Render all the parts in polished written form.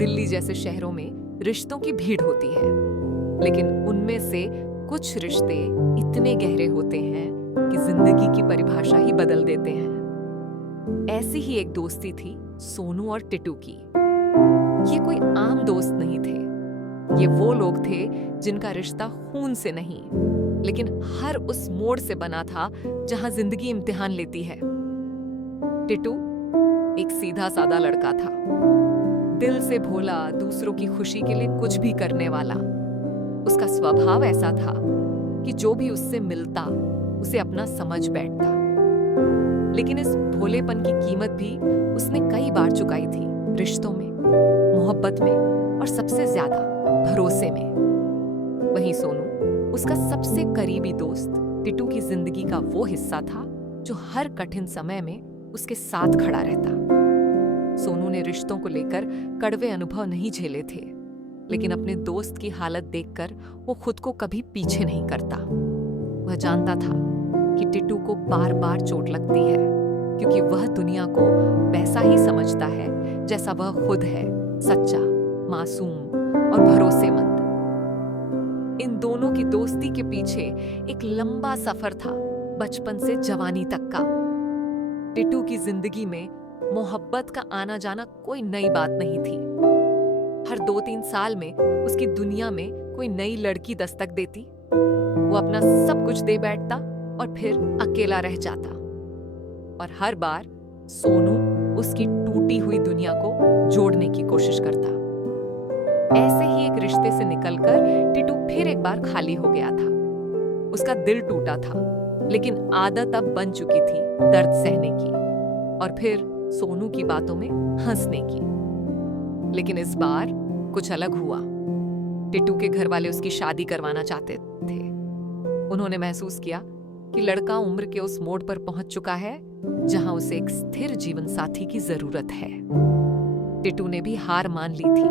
दिल्ली जैसे शहरों में रिश्तों की भीड़ होती है, लेकिन उनमें से कुछ रिश्ते इतने गहरे होते हैं कि जिंदगी की परिभाषा ही बदल देते हैं। ऐसी ही एक दोस्ती थी सोनू और टिटू की। ये कोई आम दोस्त नहीं थे। ये वो लोग थे जिनका रिश्ता खून से नहीं, लेकिन हर उस मोड़ से बना था जहां जिंदगी इम्तिहान लेती है। टिटू एक सीधा सादा लड़का था, दिल से भोला, दूसरों की खुशी के लिए कुछ भी करने वाला। उसका स्वभाव ऐसा था कि जो भी उससे मिलता उसे अपना समझ बैठता। लेकिन इस भोलेपन की कीमत भी उसने कई बार चुकाई थी, रिश्तों में, मोहब्बत में और सबसे ज्यादा भरोसे में। वहीं सोनू, उसका सबसे करीबी दोस्त, टिटू की जिंदगी का वो हिस्सा था जो हर कठिन समय में उसके साथ खड़ा रहता। सोनू ने रिश्तों को लेकर कड़वे अनुभव नहीं झेले थे, लेकिन अपने दोस्त की हालत देखकर वो खुद को कभी पीछे नहीं करता। वह जानता था कि टिटू को बार बार चोट लगती है, क्योंकि वह दुनिया को वैसा ही समझता है जैसा वह खुद है, सच्चा, मासूम और भरोसेमंद। इन दोनों की दोस्ती के पीछे एक लंबा सफर था, बचपन से जवानी तक का। टिटू की जिंदगी में मोहब्बत का आना जाना कोई नई बात नहीं थी। हर 2-3 साल में उसकी दुनिया में कोई नई लड़की दस्तक देती। वो अपना सब कुछ दे बैठता और फिर अकेला रह जाता। और हर बार सोनू उसकी टूटी हुई दुनिया को जोड़ने की कोशिश करता। ऐसे ही एक रिश्ते से निकलकर टिटू फिर एक बार खाली हो गया था। उसका दिल टूटा था, लेकिन आदत अब बन चुकी थी दर्द सहने की और फिर सोनू की बातों में हंसने की। लेकिन इस बार कुछ अलग हुआ। टिटू के घर वाले उसकी शादी करवाना चाहते थे। उन्होंने महसूस किया कि लड़का उम्र के उस मोड़ पर पहुंच चुका है जहां उसे एक स्थिर जीवन साथी की जरूरत है। टिटू ने भी हार मान ली थी।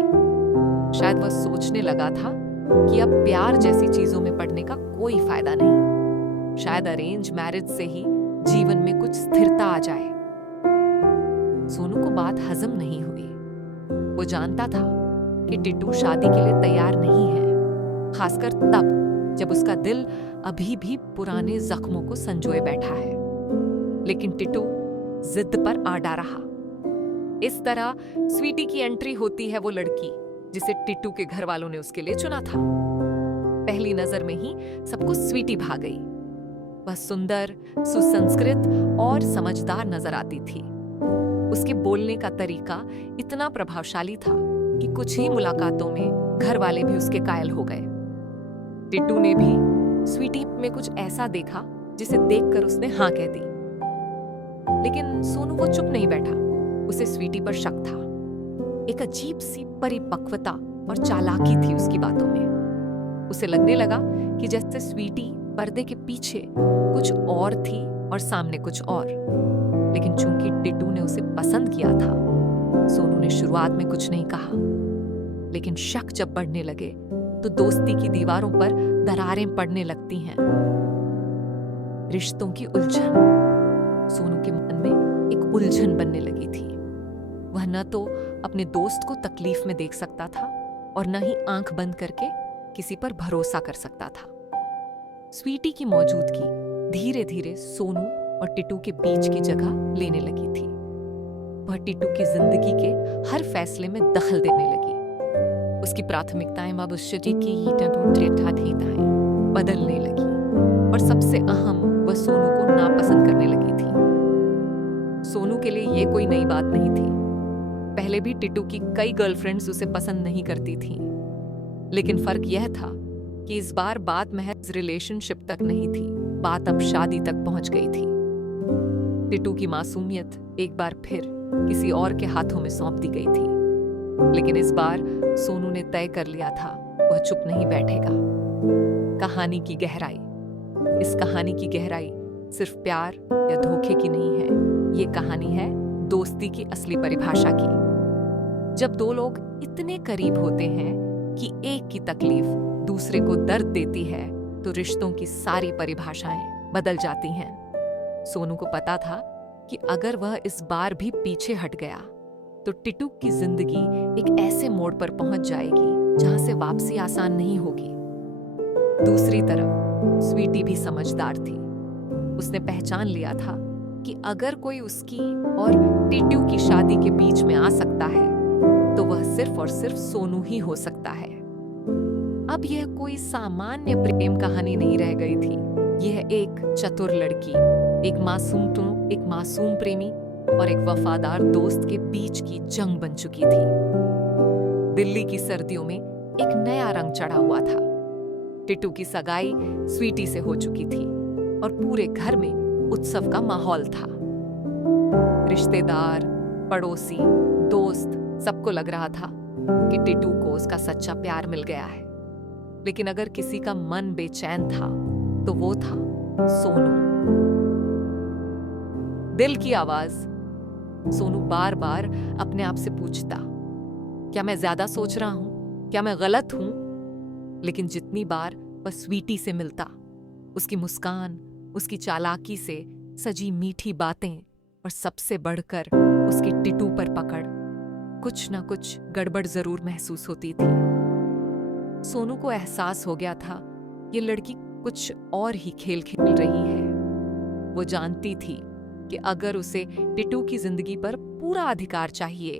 शायद वह सोचने लगा था कि अब प्यार जैसी चीजों में पड़ने का कोई फायदा नहीं। शायद अरेंज मैरिज से ही जीवन में कुछ स्थिरता आ जाए। सोनू को बात हजम नहीं हुई। वो जानता था कि टिटू शादी के लिए तैयार नहीं है, खासकर तब जब उसका दिल अभी भी पुराने जख्मों को संजोए बैठा है। लेकिन टिटू जिद पर अड़ा रहा। इस तरह स्वीटी की एंट्री होती है, वो लड़की जिसे टिटू के घर वालों ने उसके लिए चुना था। पहली नजर में ही सबको स्वीटी भा गई। वह सुंदर, सुसंस्कृत और समझदार नजर आती थी। उसके बोलने का तरीका इतना प्रभावशाली था कि कुछ ही मुलाकातों में घर वाले भी उसके कायल हो गए। टिटू ने भी स्वीटी में कुछ ऐसा देखा जिसे देखकर उसने हाँ कह दी। लेकिन सोनू वो चुप नहीं बैठा। उसे स्वीटी पर शक था। एक अजीब सी परिपक्वता और चालाकी थी उसकी बातों में। उसे लगने लगा कि जैसे स्वीटी पर्दे के पीछे कुछ और थी और सामने कुछ और। लेकिन चूंकि टिटू ने उसे पसंद किया था, सोनू ने शुरुआत में कुछ नहीं कहा। लेकिन शक जब बढ़ने लगे तो दोस्ती की दीवारों पर दरारें पड़ने लगती हैं। रिश्तों की उलझन सोनू के मन में एक उलझन बनने लगी थी। वह न तो अपने दोस्त को तकलीफ में देख सकता था और न ही आंख बंद करके किसी पर भरोसा कर सकता था। स्वीटी की मौजूदगी धीरे धीरे सोनू और टिटू के बीच की जगह लेने लगी थी। वह टिटू की जिंदगी के हर फैसले में दखल देने लगी। उसकी प्राथमिकताएं बदलने लगी और सबसे अहम, वह सोनू को नापसंद करने लगी थी। सोनू के लिए यह कोई नई बात नहीं थी। पहले भी टिटू की कई गर्लफ्रेंड्स उसे पसंद नहीं करती थीं। लेकिन फर्क यह था कि इस बार बात महज रिलेशनशिप तक नहीं थी, बात अब शादी तक पहुंच गई थी। टिटू की मासूमियत एक बार फिर किसी और के हाथों में सौंप दी गई थी। लेकिन इस बार सोनू ने तय कर लिया था, वह चुप नहीं बैठेगा। कहानी की गहराई। इस कहानी की गहराई सिर्फ प्यार या धोखे की नहीं है। ये कहानी है दोस्ती की असली परिभाषा की। जब दो लोग इतने करीब होते हैं कि एक की तकलीफ दूसरे को दर्द देती है, तो रिश्तों की सारी परिभाषाएं बदल जाती हैं। सोनू को पता था कि अगर वह इस बार भी पीछे हट गया तो तो टिटू की जिंदगी एक ऐसे मोड़ पर पहुंच जाएगी जहां से वापसी आसान नहीं होगी। दूसरी तरफ स्वीटी भी समझदार थी। उसने पहचान लिया था कि अगर कोई उसकी और टिटू की शादी के बीच में आ सकता है तो वह सिर्फ और सिर्फ सोनू ही हो सकता है। अब यह कोई सामान्य प्रेम कहानी नहीं रह गई थी। यह एक चतुर लड़की, एक मासूम प्रेमी और एक वफादार दोस्त के बीच की जंग बन चुकी थी। दिल्ली की सर्दियों में एक नया रंग चढ़ा हुआ था। टिटू की सगाई स्वीटी से हो चुकी थी और पूरे घर में उत्सव का माहौल था। रिश्तेदार, पड़ोसी, दोस्त सबको लग रहा था कि टिटू को उसका सच्चा प्यार मिल गया है। लेकिन अगर किसी का मन बेचैन था तो वो था सोनू। दिल की आवाज। सोनू बार बार अपने आप से पूछता, क्या मैं ज्यादा सोच रहा हूं? क्या मैं गलत हूं? लेकिन जितनी बार वह स्वीटी से मिलता, उसकी मुस्कान, उसकी चालाकी से सजी मीठी बातें और सबसे बढ़कर उसकी टिटू पर पकड़, कुछ ना कुछ गड़बड़ जरूर महसूस होती थी। सोनू को एहसास हो गया था ये लड़की कुछ और ही खेल खेल रही है। वो जानती थी कि अगर उसे टिटू की जिंदगी पर पूरा अधिकार चाहिए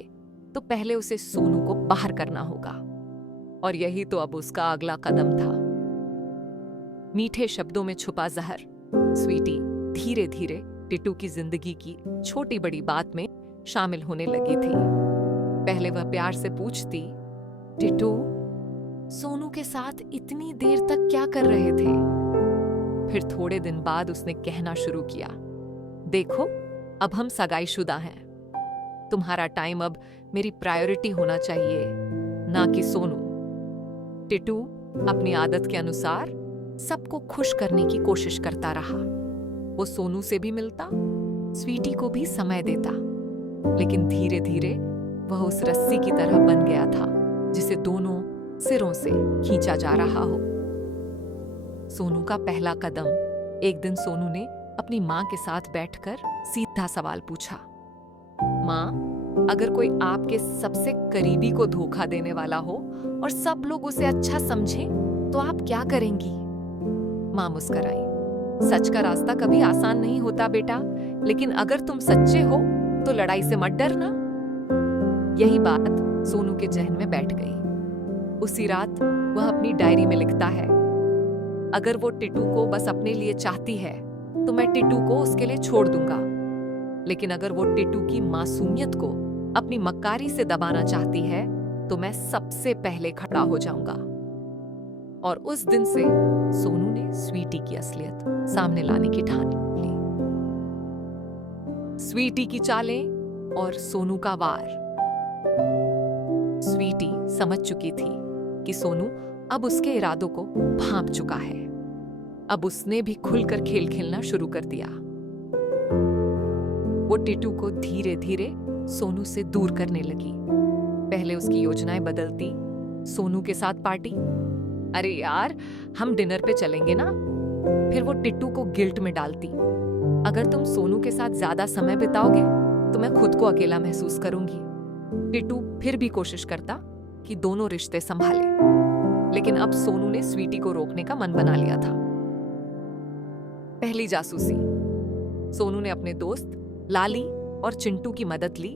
तो पहले उसे सोनू को बाहर करना होगा। और यही तो अब उसका अगला कदम था। मीठे शब्दों में छुपा जहर। स्वीटी धीरे धीरे टिटू की जिंदगी की छोटी बड़ी बात में शामिल होने लगी थी। पहले वह प्यार से पूछती, टिटू, सोनू के साथ इतनी देर तक क्या कर रहे थे? फिर थोड़े दिन बाद उसने कहना शुरू किया, देखो, अब हम सगाईशुदा हैं। तुम्हारा टाइम अब मेरी प्रायोरिटी होना चाहिए, ना कि सोनू। टिटू अपनी आदत के अनुसार सबको खुश करने की कोशिश करता रहा। वो सोनू से भी मिलता, स्वीटी को भी समय देता, लेकिन धीरे धीरे वह उस रस्सी की तरह बन गया था जिसे दोनों सिरों से खींचा जा रहा हो। सोनू का पहला कदम। एक दिन सोनू ने अपनी माँ के साथ बैठकर सीधा सवाल पूछा, माँ, अगर कोई आपके सबसे करीबी को धोखा देने वाला हो और सब लोग उसे अच्छा समझें तो आप क्या करेंगी? माँ मुस्कुराई, सच का रास्ता कभी आसान नहीं होता बेटा, लेकिन अगर तुम सच्चे हो तो लड़ाई से मत डरना। यही बात सोनू के जहन में बैठ गई। उसी रात वह अपनी डायरी में लिखता है, अगर वो टिटू को बस अपने लिए चाहती है तो मैं टिटू को उसके लिए छोड़ दूंगा, लेकिन अगर वो टिटू की मासूमियत को अपनी मक्कारी से दबाना चाहती है तो मैं सबसे पहले खड़ा हो जाऊंगा। और उस दिन से सोनू ने स्वीटी की असलियत सामने लाने की ठान ली। स्वीटी की चालें और सोनू का वार। स्वीटी समझ चुकी थी कि सोनू अब उसके इरादों को भांप चुका है। अब उसने भी खुलकर खेल खेलना शुरू कर दिया। वो टिटू को धीरे धीरे सोनू से दूर करने लगी। पहले उसकी योजनाएं बदलती, सोनू के साथ पार्टी, अरे यार हम डिनर पे चलेंगे ना। फिर वो टिटू को गिल्ट में डालती, अगर तुम सोनू के साथ ज्यादा समय बिताओगे तो मैं खुद को अकेला महसूस करूंगी। टिटू फिर भी कोशिश करता कि दोनों रिश्ते संभाले, लेकिन अब सोनू ने स्वीटी को रोकने का मन बना लिया था। पहली जासूसी। सोनू ने अपने दोस्त लाली और चिंटू की मदद ली।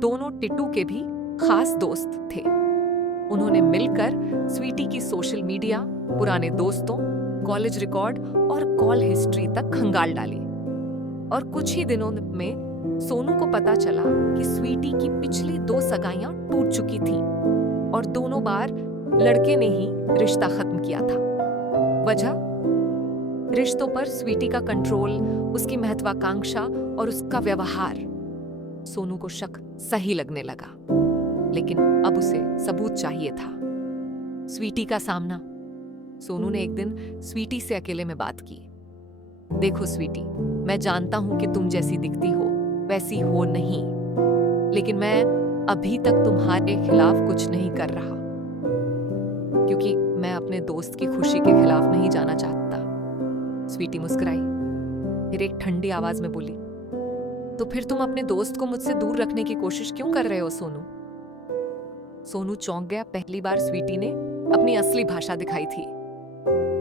दोनों टिटू के भी खास दोस्त थे। उन्होंने मिलकर स्वीटी की सोशल मीडिया, पुराने दोस्तों, कॉलेज रिकॉर्ड और कॉल हिस्ट्री तक खंगाल डाली। और कुछ ही दिनों में सोनू को पता चला कि स्वीटी की पिछली 2 सगाइयां टूट चुकी थीं और दोनों बार लड़के ने ही रिश्ता खत्म किया था। वजह, रिश्तों पर स्वीटी का कंट्रोल, उसकी महत्वाकांक्षा और उसका व्यवहार। सोनू को शक सही लगने लगा, लेकिन अब उसे सबूत चाहिए था। स्वीटी का सामना। सोनू ने एक दिन स्वीटी से अकेले में बात की। देखो स्वीटी, मैं जानता हूं कि तुम जैसी दिखती हो वैसी हो नहीं, लेकिन मैं अभी तक तुम्हारे खिलाफ कुछ नहीं कर रहा, क्योंकि मैं अपने दोस्त की खुशी के खिलाफ नहीं जाना चाहता। स्वीटी मुस्कुराई, फिर एक ठंडी आवाज में बोली, तो फिर तुम अपने दोस्त को मुझसे दूर रखने की कोशिश क्यों कर रहे हो सोनू? सोनू चौंक गया। पहली बार स्वीटी ने अपनी असली भाषा दिखाई थी।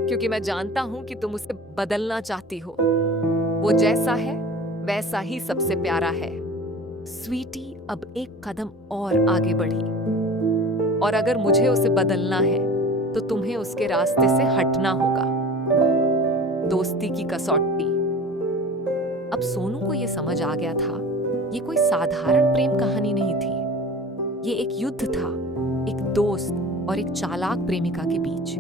क्योंकि मैं जानता हूं कि तुम उसे बदलना चाहती हो। वो जैसा है वैसा ही सबसे प्यारा है। स्वीटी अब एक कदम और आगे बढ़ी। और अगर मुझे उसे बदलना है तो तुम्हें उसके रास्ते से हटना होगा। दोस्ती की कसौटी। अब सोनू को यह समझ आ गया था, ये कोई साधारण प्रेम कहानी नहीं थी। ये एक युद्ध था, एक दोस्त और एक चालाक प्रेमिका के बीच।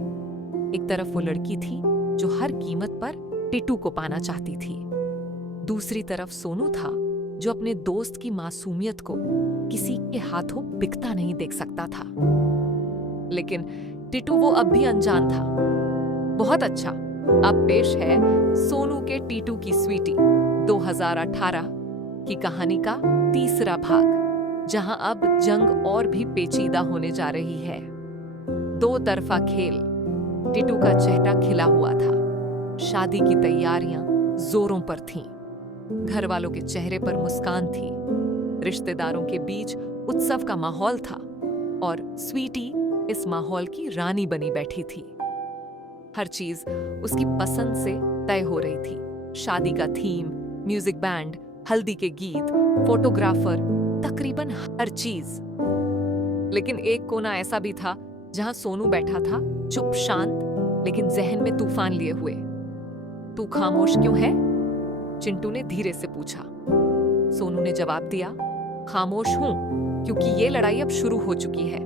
एक तरफ वो लड़की थी जो हर कीमत पर टिटू को पाना चाहती थी। दूसरी तरफ सोनू था जो अपने दोस्त की मासूमियत को किसी के हाथों बिकता नहीं देख सकता था। लेकिन टिटू वो अब भी अनजान था। बहुत अच्छा, अब पेश है सोनू के टिटू की स्वीटी 2018 की कहानी का तीसरा भाग, जहां अब जंग और भी पेचीदा होने जा रही है। दो तरफा खेल। टिटू का चेहरा खिला हुआ था। शादी की तैयारियां जोरों पर थीं। घर वालों के चेहरे पर मुस्कान थी। रिश्तेदारों के बीच उत्सव का माहौल था और स्वीटी इस माहौल की रानी बनी बैठी थी। हर चीज उसकी पसंद से तय हो रही थी। शादी का थीम, म्यूजिक बैंड, हल्दी के गीत, फोटोग्राफर, तकरीबन हर चीज। लेकिन एक कोना ऐसा भी था जहां सोनू बैठा था, चुप शांत, लेकिन जहन में तूफान लिए हुए। तू खामोश क्यों है? चिंटू ने धीरे से पूछा। सोनू ने जवाब दिया, खामोश हूं क्योंकि ये लड़ाई अब शुरू हो चुकी है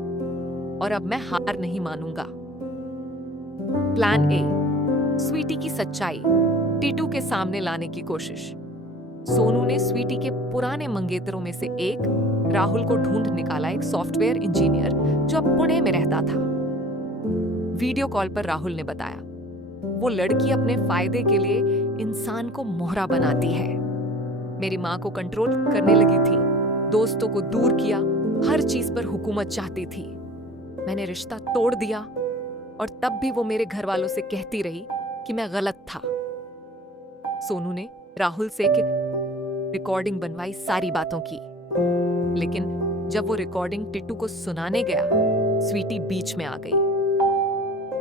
और अब मैं हार नहीं मानूंगा। प्लान ए, स्वीटी की सच्चाई टिटू के सामने लाने की कोशिश। सोनू ने स्वीटी के पुराने मंगेतरों में से एक राहुल को ढूंढ निकाला, एक सॉफ्टवेयर इंजीनियर जो अब पुणे में रहता था। वीडियो कॉल पर राहुल ने बताया, वो लड़की अपने फायदे के लिए इंसान को मोहरा बनाती है। मेरी माँ को कंट्रोल करने लगी थी, दोस्तों को दूर किया, हर चीज पर हुकूमत चाहती थी। मैंने रिश्ता तोड़ दिया और तब भी वो मेरे घर वालों से कहती रही कि मैं गलत था। सोनू ने राहुल से रिकॉर्डिंग बनवाई सारी बातों की। लेकिन जब वो रिकॉर्डिंग टिटू को सुनाने गया, स्वीटी बीच में आ गई।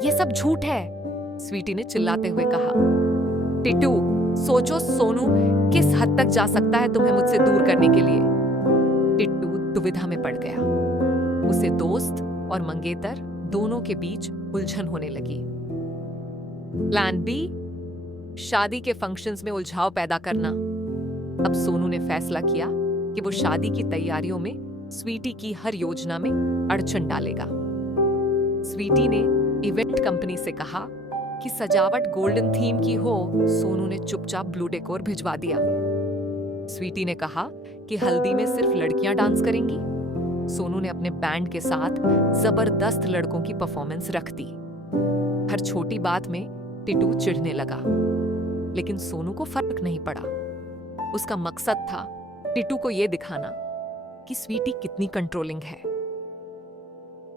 ये सब झूठ है, स्वीटी ने चिल्लाते हुए कहा। टिटू, सोचो सोनू किस हद तक जा सकता है तुम्हें मुझसे दूर करने के लिए। टिटू दुविधा में पड़ गया। उसे दोस्त और मंगेतर दोनों के बीच उलझन होने लगी। प्लान बी, शादी के फंक्शंस में उलझाव पैदा करना। अब सोनू ने फैसला किया कि वो शादी की तैयारियों में स्वीटी की हर योजना में अड़चन डालेगा। स्वीटी ने इवेंट कंपनी से कहा कि सजावट गोल्डन थीम की हो। सोनू ने चुपचाप ब्लू डेकोर भिजवा दिया। स्वीटी ने कहा कि हल्दी में सिर्फ लड़कियां डांस करेंगी। सोनू ने अपने बैंड के साथ जबरदस्त लड़कों की परफॉर्मेंस रख दी। हर छोटी बात में टिटू चिढ़ने लगा, लेकिन सोनू को फर्क नहीं पड़ा। उसका मकसद था टिटू को यह दिखाना कि स्वीटी कितनी कंट्रोलिंग है।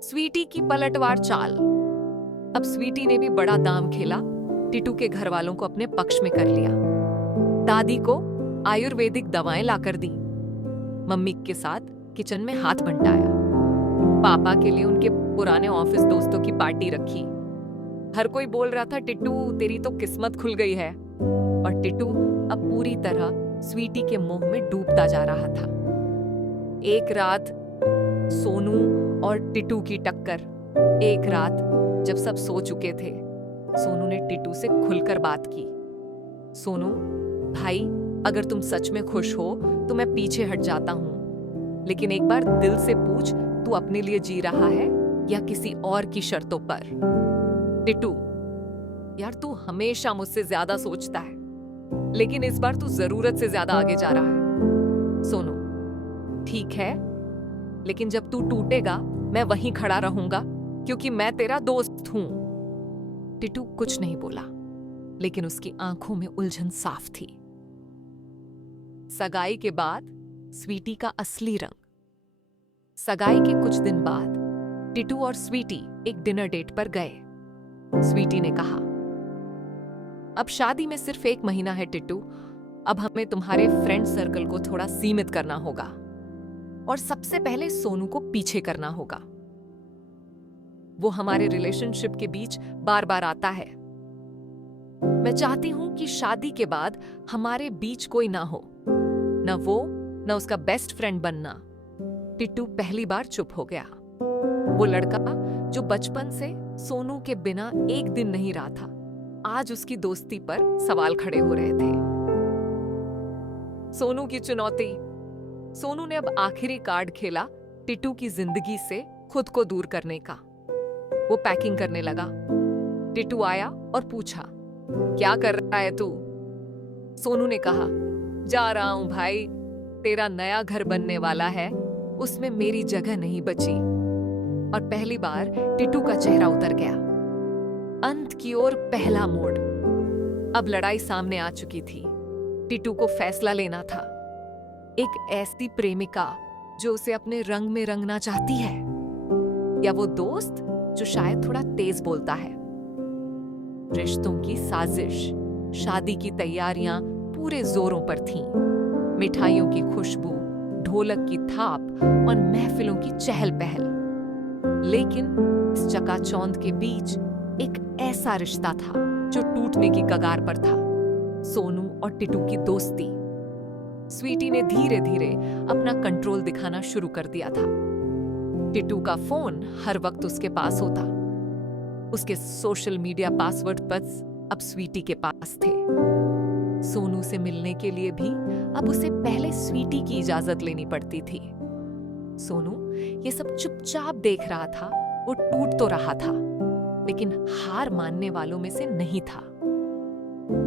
स्वीटी की पलटवार चाल। अब स्वीटी ने भी बड़ा दाम खेला। टिटू के घर वालों को अपने पक्ष में कर लिया। दादी को आयुर्वेदिक दवाएं लाकर दी। मम्मी के साथ किचन में हाथ बंटाया। पापा के लिए उनके पुराने ऑफिस दोस्तों की पार्टी रखी। हर कोई बोल रहा था, टिटू तेरी तो किस्मत खुल गई है। और टिटू अब पूरी तरह स्वीटी के मोह में डूबता जा रहा था। एक रात सोनू और टिटू की टक्कर। एक रात जब सब सो चुके थे, सोनू ने टिटू से खुलकर बात की। सोनू भाई, अगर तुम सच में खुश हो तो मैं पीछे हट जाता हूं, लेकिन एक बार दिल से पूछ, तू अपने लिए जी रहा है या किसी और की शर्तों पर? टिटू, यार तू हमेशा मुझसे ज्यादा सोचता है, लेकिन इस बार तू जरूरत से ज्यादा आगे जा रहा है। सोनू, ठीक है, लेकिन जब तू टूटेगा मैं वहीं खड़ा रहूंगा, क्योंकि मैं तेरा दोस्त हूं। टिटू कुछ नहीं बोला, लेकिन उसकी आंखों में उलझन साफ थी। सगाई के बाद स्वीटी का असली रंग। सगाई के कुछ दिन बाद टिटू और स्वीटी एक डिनर डेट पर गए। स्वीटी ने कहा, अब शादी में सिर्फ 1 महीना है टिटू, अब हमें तुम्हारे फ्रेंड सर्कल को थोड़ा सीमित करना होगा और सबसे पहले सोनू को पीछे करना होगा। वो हमारे रिलेशनशिप के बीच बार बार आता है। मैं चाहती हूं कि शादी के बाद हमारे बीच कोई ना हो, न वो न उसका बेस्ट फ्रेंड बनना। टिट्टू पहली बार चुप हो गया। वो लड़का जो बचपन से सोनू के बिना एक दिन नहीं रहा था, आज उसकी दोस्ती पर सवाल खड़े हो रहे थे। सोनू की चुनौती। सोनू ने अब आखिरी कार्ड खेला टिट्टू की जिंदगी से खुद को दूर करने का। वो पैकिंग करने लगा। टिट्टू आया और पूछा, क्या कर रहा है तू? सोनू ने कहा, जा रहा हूं भाई, तेरा नया घर बनने वाला है, उसमें मेरी जगह नहीं बची। और पहली बार टिट्टू का चेहरा उतर गया। अंत की ओर पहला मोड़। अब लड़ाई सामने आ चुकी थी। टिट्टू को फैसला लेना था। एक ऐसी प्रेमिका जो उसे अपने रंग में रंगना चाहती है, या वो दोस्त जो शायद थोड़ा तेज बोलता है। रिश्तों की साजिश, शादी की तैयारियां पूरे जोरों पर थीं। मिठाइयों की खुशबू, ढोलक की थाप और महफिलों की चहल पहल। लेकिन इस चकाचौंध के बीच एक ऐसा रिश्ता था जो टूटने की कगार पर था। सोनू और टिट्टू की दोस्ती। स्वीटी ने धीरे धीरे अपना कंट्रोल दिखाना शुरू कर दिया था। टिट्टू का फोन हर वक्त उसके पास होता। उसके सोशल मीडिया पासवर्ड बस अब स्वीटी के पास थे। सोनू से मिलने के लिए भी अब उसे पहले स्वीटी की इजाजत लेनी पड़ती थी। सोनू ये सब चुपचाप देख रहा था। वो टूट तो रहा था, लेकिन हार मानने वालों में से नहीं था।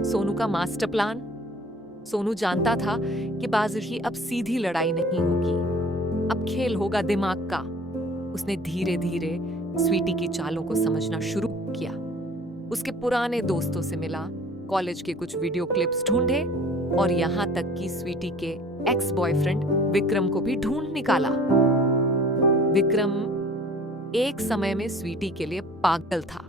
सोनू का मास्टर प्लान। सोनू जानता था कि बाजी अब सीधी लड़ाई नहीं होगी, अब खेल होगा दिमाग का। उसने धीरे धीरे स्वीटी की चालों को समझना शुरू किया। उसके पुराने दोस्तों से मिला, कॉलेज के कुछ वीडियो क्लिप्स ढूंढे और यहां तक कि स्वीटी के एक्स बॉयफ्रेंड विक्रम को भी ढूंढ निकाला। विक्रम एक समय में स्वीटी के लिए पागल था,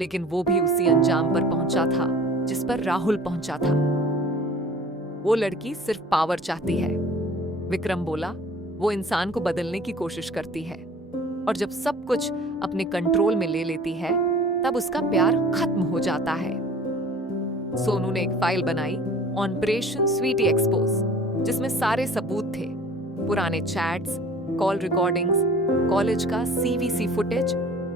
लेकिन वो भी उसी अंजाम पर पहुंचा था जिस पर राहुल पहुंचा था। वो लड़की सिर्फ पावर चाहती है, विक्रम बोला। वो इंसान को बदलने की कोशिश करती है, और जब सब कुछ अपने कंट्रोल में ले लेती है, तब उसका प्यार खत्म हो जाता है। सोनू ने एक फाइल बनाई, ऑपरेशन स्वीटी एक्सपोज, जिसमें सारे सबूत थे। पुराने चैट्स, कॉल रिकॉर्डिंग्स, कॉलेज का सीवीसी फुटेज,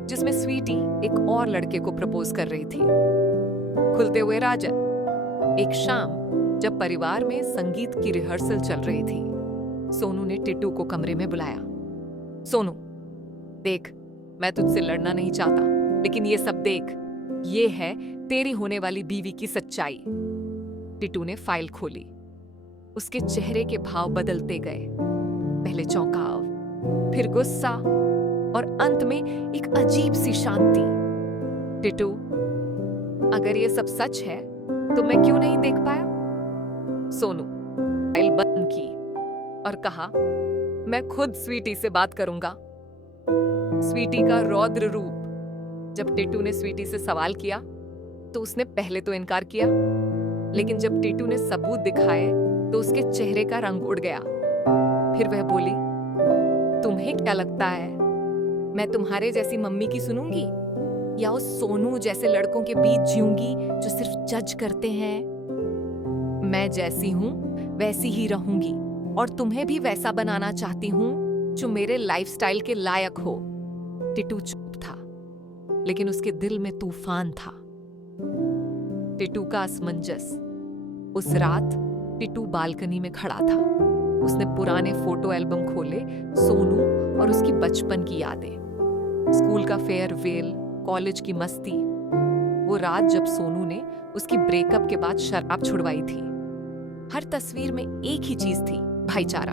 जिसमें स्वीटी एक और लड़के को प्रपोज कर रही थी। खुलते हुए राजन। एक शाम जब परिवार में संगीत की रिहर्सल चल रही थी, सोनू ने टिट्टू को कमरे में बुलाया। सोनू, देख, मैं तुझसे लड़ना नहीं चाहता, लेकिन ये सब देख, ये है तेरी होने वाली बीवी की सच्चाई। टिट्टू ने फाइल खोली। उसके चेहरे के भाव बदलते गए। पहले चौंकाव, फिर गुस्सा, और अंत में एक अजीब सी शांति। टिट्टू, अगर ये सब सच है तो मैं क्यों नहीं देख पाया? सोनू फाइल बंद की और कहा, मैं खुद स्वीटी से बात करूंगा। स्वीटी का रौद्र रूप। जब टिट्टू ने स्वीटी से सवाल किया तो उसने पहले तो इनकार किया, लेकिन जब टिट्टू ने सबूत दिखाए तो उसके चेहरे का रंग उड़ गया। फिर वह बोली, तुम्हें क्या लगता है, मैं तुम्हारे जैसी मम्मी की सुनूंगी, या उस सोनू जैसे लड़कों के बीच जीऊंगी जो सिर्फ जज करते हैं? मैं जैसी हूं वैसी ही रहूंगी, और तुम्हें भी वैसा बनाना चाहती हूं जो मेरे लाइफस्टाइल के लायक हो। टिट्टू चुप था, लेकिन उसके दिल में तूफान था। टिट्टू का असमंजस। उस रात टिट्टू बालकनी में खड़ा था। उसने पुराने फोटो एल्बम खोले, सोनू और उसकी बचपन की यादें, स्कूल का फेयरवेल, कॉलेज की मस्ती, वो रात जब सोनू ने उसकी ब्रेकअप के बाद शराब छुड़वाई थी। हर तस्वीर में एक ही चीज थी, भाईचारा।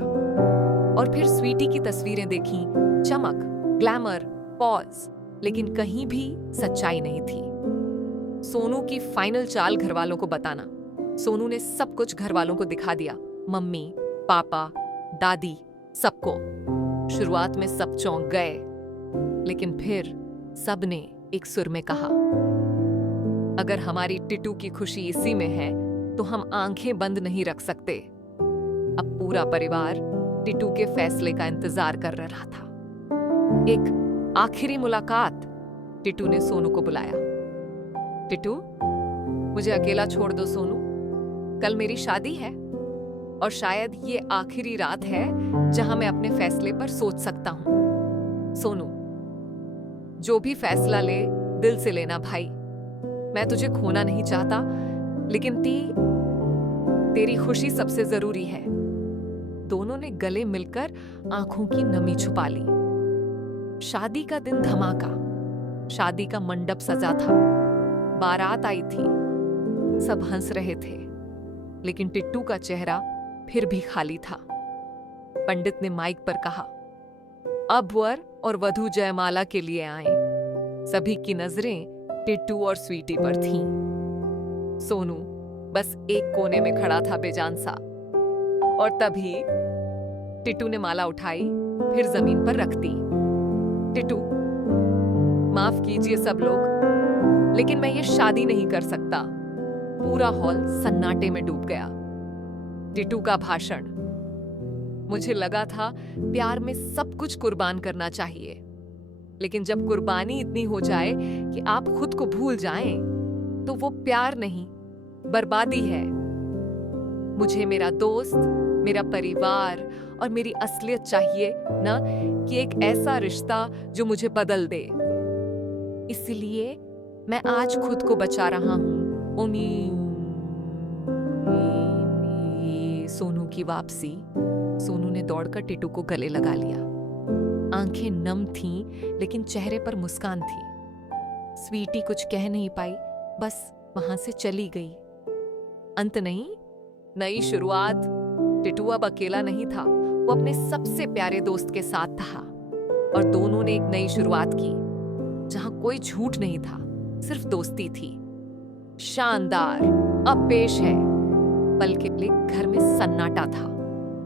और फिर स्वीटी की तस्वीरें देखी, चमक, ग्लैमर, पॉज, लेकिन कहीं भी सच्चाई नहीं थी। सोनू की फाइनल चाल घरवालों को बताना। सोनू ने सब कुछ घरवालों को दिखा दिया, मम्मी, पापा, दादी, सबको। शुरुआत में सब चौंक गए, लेकिन फिर सबने एक सुर में कहा, अगर हमारी टिट्टू की खुशी इसी में है, तो हम आंखें बंद नहीं रख सकते। अब पूरा परिवार टिटू के फैसले का इंतजार कर रहा था। एक आखिरी मुलाकात। टिटू ने सोनू को बुलाया। टिटू, मुझे अकेला छोड़ दो सोनू, कल मेरी शादी है और शायद ये आखिरी रात है जहां मैं अपने फैसले पर सोच सकता हूं। सोनू, जो भी फैसला ले दिल से लेना भाई। मैं तुझे खोना नहीं चाहता, लेकिन तेरी खुशी सबसे जरूरी है। दोनों ने गले मिलकर आंखों की नमी छुपा ली। शादी का दिन धमाका। शादी का मंडप सजा था, बारात आई थी, सब हंस रहे थे, लेकिन टिट्टू का चेहरा फिर भी खाली था। पंडित ने माइक पर कहा, अब वर और वधू जयमाला के लिए आए। सभी की नजरें टिट्टू और स्वीटी पर थीं। सोनू बस एक कोने में खड़ा था बेजान सा। और तभी टिट्टू ने माला उठाई, फिर जमीन पर रख दी। टिट्टू, माफ कीजिए सब लोग, लेकिन मैं ये शादी नहीं कर सकता। पूरा हॉल सन्नाटे में डूब गया। टिट्टू का भाषण। मुझे लगा था प्यार में सब कुछ कुर्बान करना चाहिए, लेकिन जब कुर्बानी इतनी हो जाए कि आप खुद को भूल जाएं, तो वो प्यार नहीं, बर्बादी है। मुझे मेरा दोस्त, मेरा परिवार और मेरी असलियत चाहिए ना कि एक ऐसा रिश्ता जो मुझे बदल दे। इसलिए मैं आज खुद को बचा रहा हूं। सोनू की वापसी। सोनू ने दौड़कर टिट्टू को गले लगा लिया। आंखें नम थीं, लेकिन चेहरे पर मुस्कान थी। स्वीटी कुछ कह नहीं पाई, बस वहां से चली गई। अंत नहीं, नई शुरुआत। टिट्टू अब अकेला नहीं था, वो अपने सबसे प्यारे दोस्त के साथ था और दोनों ने एक नई शुरुआत की जहां कोई झूठ नहीं था, सिर्फ दोस्ती थी। शानदार। अब पेश है। पल के लिए घर में सन्नाटा था,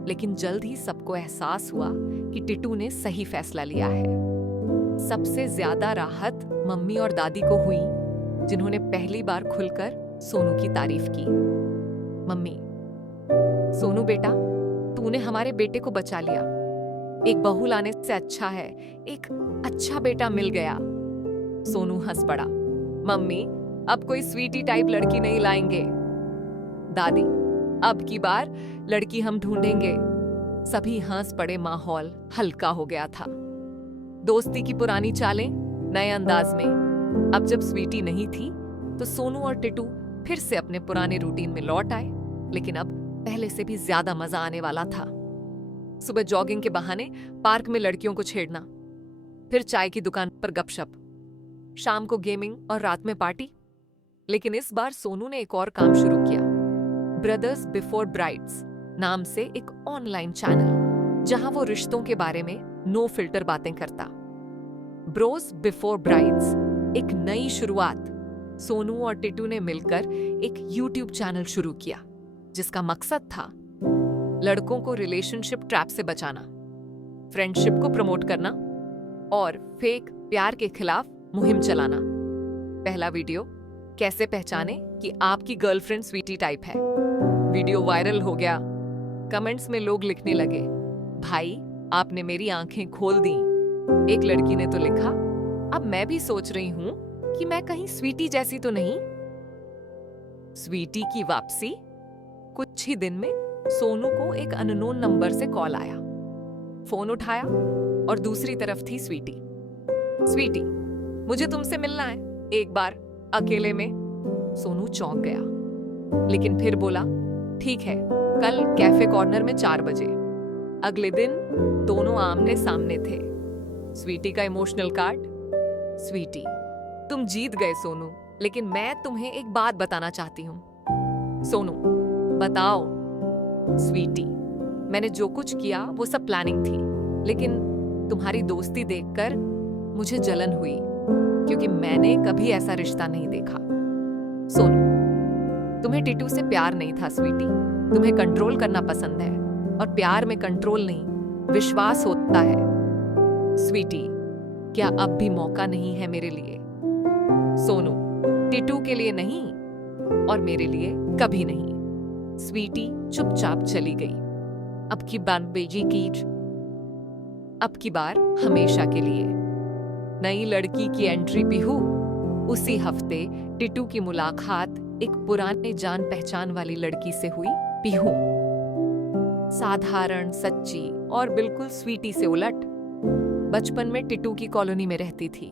लेकिन जल्द ही सबको एहसास हुआ कि टिट्टू ने सही फैसला लिया है। सबसे ज्यादा राहत मम्मी और दादी को हुई, जिन्होंने पहली बार खुलकर सोनू की तारीफ की। मम्मी, सोनू बेटा, तूने हमारे बेटे को बचा लिया। एक बहू लाने से अच्छा है एक अच्छा बेटा मिल गया। सोनू हंस पड़ा। मम्मी, अब कोई स्वीटी टाइप लड़की नहीं लाएंगे। दादी, अब की बार लड़की हम ढूंढेंगे। सभी हंस पड़े। माहौल हल्का हो गया था। दोस्ती की पुरानी चालें नए अंदाज में। अब जब स्वीटी नहीं थी, तो सोनू और टिट्टू फिर से अपने पुराने रूटीन में लौट आए, लेकिन अब पहले से भी ज्यादा मजा आने वाला था। सुबह जॉगिंग के बहाने पार्क में लड़कियों को छेड़ना, फिर चाय की दुकान पर गपशप, शाम को गेमिंग और रात में पार्टी। लेकिन इस बार सोनू ने एक और काम शुरू किया। ब्रदर्स बिफोर ब्राइड्स नाम से एक ऑनलाइन चैनल, जहां वो रिश्तों के बारे में नो फिल्टर बातें करता। ब्रोस बिफोर ब्राइड्स, एक नई शुरुआत। सोनू और टिट्टू ने मिलकर एक यूट्यूब चैनल शुरू किया, जिसका मकसद था लड़कों को रिलेशनशिप ट्रैप से बचाना, फ्रेंडशिप को प्रमोट करना और फेक प्यार के खिलाफ मुहिम चलाना। पहला वीडियो, कैसे पहचाने कि आपकी गर्लफ्रेंड स्वीटी टाइप है। वीडियो वायरल हो गया। कमेंट्स में लोग लिखने लगे, भाई आपने मेरी आंखें खोल दी। एक लड़की ने तो लिखा, अब मैं भी सोच रही हूं कि मैं कहीं स्वीटी जैसी तो नहीं। स्वीटी की वापसी। कुछ ही दिन में सोनू को एक अननोन नंबर से कॉल आया। फोन उठाया और दूसरी तरफ थी स्वीटी। स्वीटी, मुझे तुमसे मिलना है एक बार अकेले में। सोनू चौंक गया, लेकिन फिर बोला, ठीक है, कल कैफे कॉर्नर में 4 बजे। अगले दिन दोनों आमने सामने थे। स्वीटी का इमोशनल कार्ड। स्वीटी, तुम जीत गए सोनू, लेकिन मैं तुम्हें एक बात बताना चाहती हूँ। सोनू, बताओ। स्वीटी, मैंने जो कुछ किया वो सब प्लानिंग थी, लेकिन तुम्हारी दोस्ती देखकर मुझे जलन हुई, क्योंकि मैंने कभी ऐसा रिश्ता नहीं देखा। सोनू, तुम्हें टिट्टू से प्यार नहीं था स्वीटी, तुम्हें कंट्रोल करना पसंद है, और प्यार में कंट्रोल नहीं, विश्वास होता है। स्वीटी, क्या अब भी मौका नहीं है मेरे लिए? सोनू, टिट्टू के लिए नहीं और मेरे लिए कभी नहीं। स्वीटी चुपचाप चली गई। अब की बार बेजी कीट, अब की बार हमेशा के लिए। नई लड़की की एंट्री पीहू। उसी हफ्ते टिटू की मुलाकात एक पुराने जान पहचान वाली लड़की से हुई। पीहू साधारण, सच्ची और बिल्कुल स्वीटी से उलट। बचपन में टिटू की कॉलोनी में रहती थी,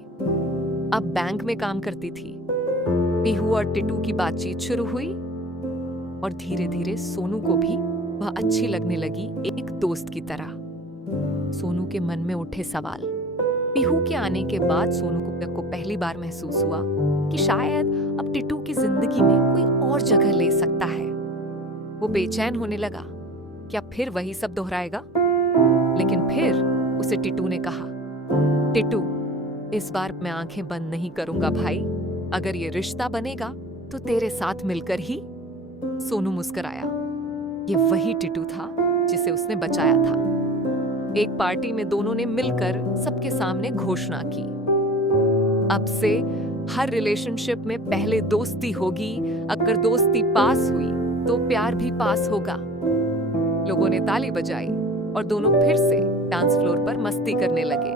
अब बैंक में काम करती थी। पीहू और टिटू की बातचीत शुरू हुई और धीरे धीरे सोनू को भी वह अच्छी लगने लगी, एक दोस्त की तरह। सोनू के मन में उठे सवाल। पीहू के आने के बाद सोनू को पहली बार महसूस हुआ कि शायद अब टिटू की जिंदगी में कोई और जगह ले सकता है। वो बेचैन होने लगा, क्या फिर वही सब दोहराएगा? लेकिन फिर उसे टिटू ने कहा, टिटू इस बार मैं आंखें बंद नहीं करूंगा भाई, अगर ये रिश्ता बनेगा तो तेरे साथ मिलकर ही। सोनू मुस्कुराया। ये वही टिटू था जिसे उसने बचाया था। एक पार्टी में दोनों ने मिलकर सबके सामने घोषणा की, अब से हर रिलेशनशिप में पहले दोस्ती होगी, अगर दोस्ती पास हुई तो प्यार भी पास होगा। लोगों ने ताली बजाई और दोनों फिर से डांस फ्लोर पर मस्ती करने लगे।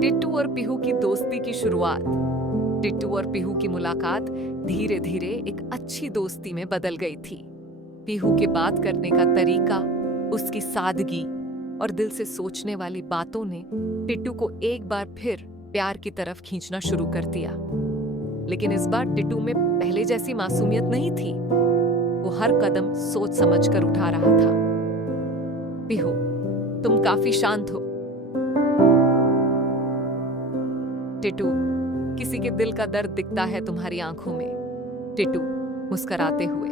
टिट्टू और पीहू की दोस्ती की शुरुआत, टिट्टू और पीहू की मुलाकात धीरे धीरे एक अच्छी दोस्ती में बदल गई थी। पीहू के बात करने का तरीका, उसकी सादगी और दिल से सोचने वाली बातों ने टिट्टू को एक बार फिर प्यार की तरफ खींचना शुरू कर दिया। लेकिन इस बार टिट्टू में पहले जैसी मासूमियत नहीं थी। वो हर कदम सोच समझकर उठा रहा था। पीहू, तुम काफी शांत हो। टिट्टू, किसी के दिल का दर्द दिखता है तुम्हारी आंखों में। टिट्टू मुस्कुराते हुए,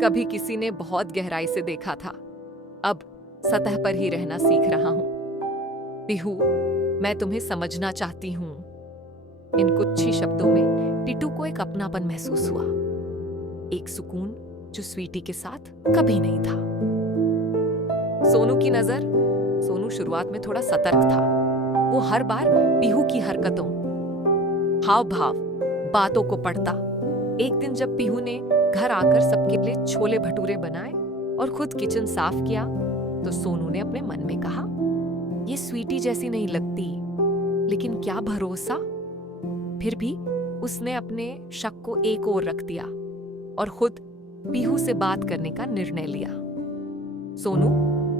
कभी किसी ने बहुत गहराई से देखा था, अब सतह पर ही रहना सीख रहा हूं। पीहू, मैं तुम्हें समझना चाहती हूं। इन कुछ ही शब्दों में टिट्टू को एक अपनापन महसूस हुआ, एक सुकून जो स्वीटी के साथ कभी नहीं था। सोनू की नजर, सोनू शुरुआत में थोड़ा सतर्क था। वो हर बार पीहू की हरकतों, हाव भाव, बातों को पढ़ता। एक दिन जब पीहू ने घर आकर सबके लिए छोले भटूरे बनाए और खुद किचन साफ किया, तो सोनू ने अपने मन में कहा, ये स्वीटी जैसी नहीं लगती, लेकिन क्या भरोसा। फिर भी उसने अपने शक को एक ओर रख दिया और खुद पीहू से बात करने का निर्णय लिया। सोनू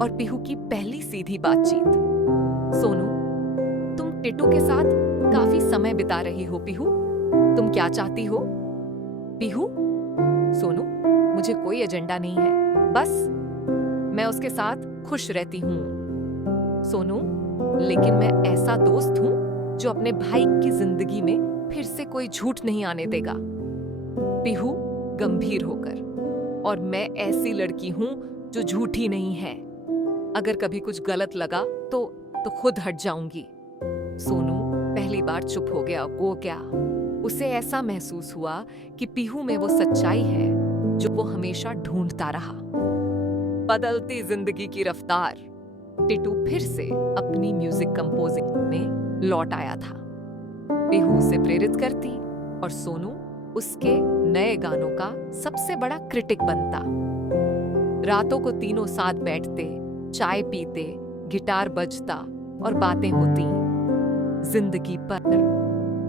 और पीहू की पहली सीधी बातचीत। सोनू, तुम टिट्टू के साथ काफी समय बिता रही हो पीहू, तुम क्या चाहती हो? पीहू, सोनू, मुझे कोई एजेंडा नहीं है, बस मैं उसके साथ खुश रहती हूँ। सोनू, लेकिन मैं ऐसा दोस्त हूँ जो अपने भाई की जिंदगी में फिर से कोई झूठ नहीं आने देगा। पीहू गंभीर होकर, और मैं ऐसी लड़की हूं जो झूठी नहीं है, अगर कभी कुछ गलत लगा तो खुद हट जाऊंगी। सोनू पहली बार चुप हो गया। वो क्या, उसे ऐसा महसूस हुआ कि पीहू में वो सच्चाई है जो वो हमेशा ढूंढता रहा। बदलती जिंदगी की रफ्तार। टिट्टू फिर से अपनी म्यूजिक कंपोजिंग में लौट आया था। पीहू उसे प्रेरित करती और सोनू उसके नए गानों का सबसे बड़ा क्रिटिक बनता। रातों को तीनों साथ बैठते, चाय पीते, गिटार बजता और बातें होती जिंदगी पर,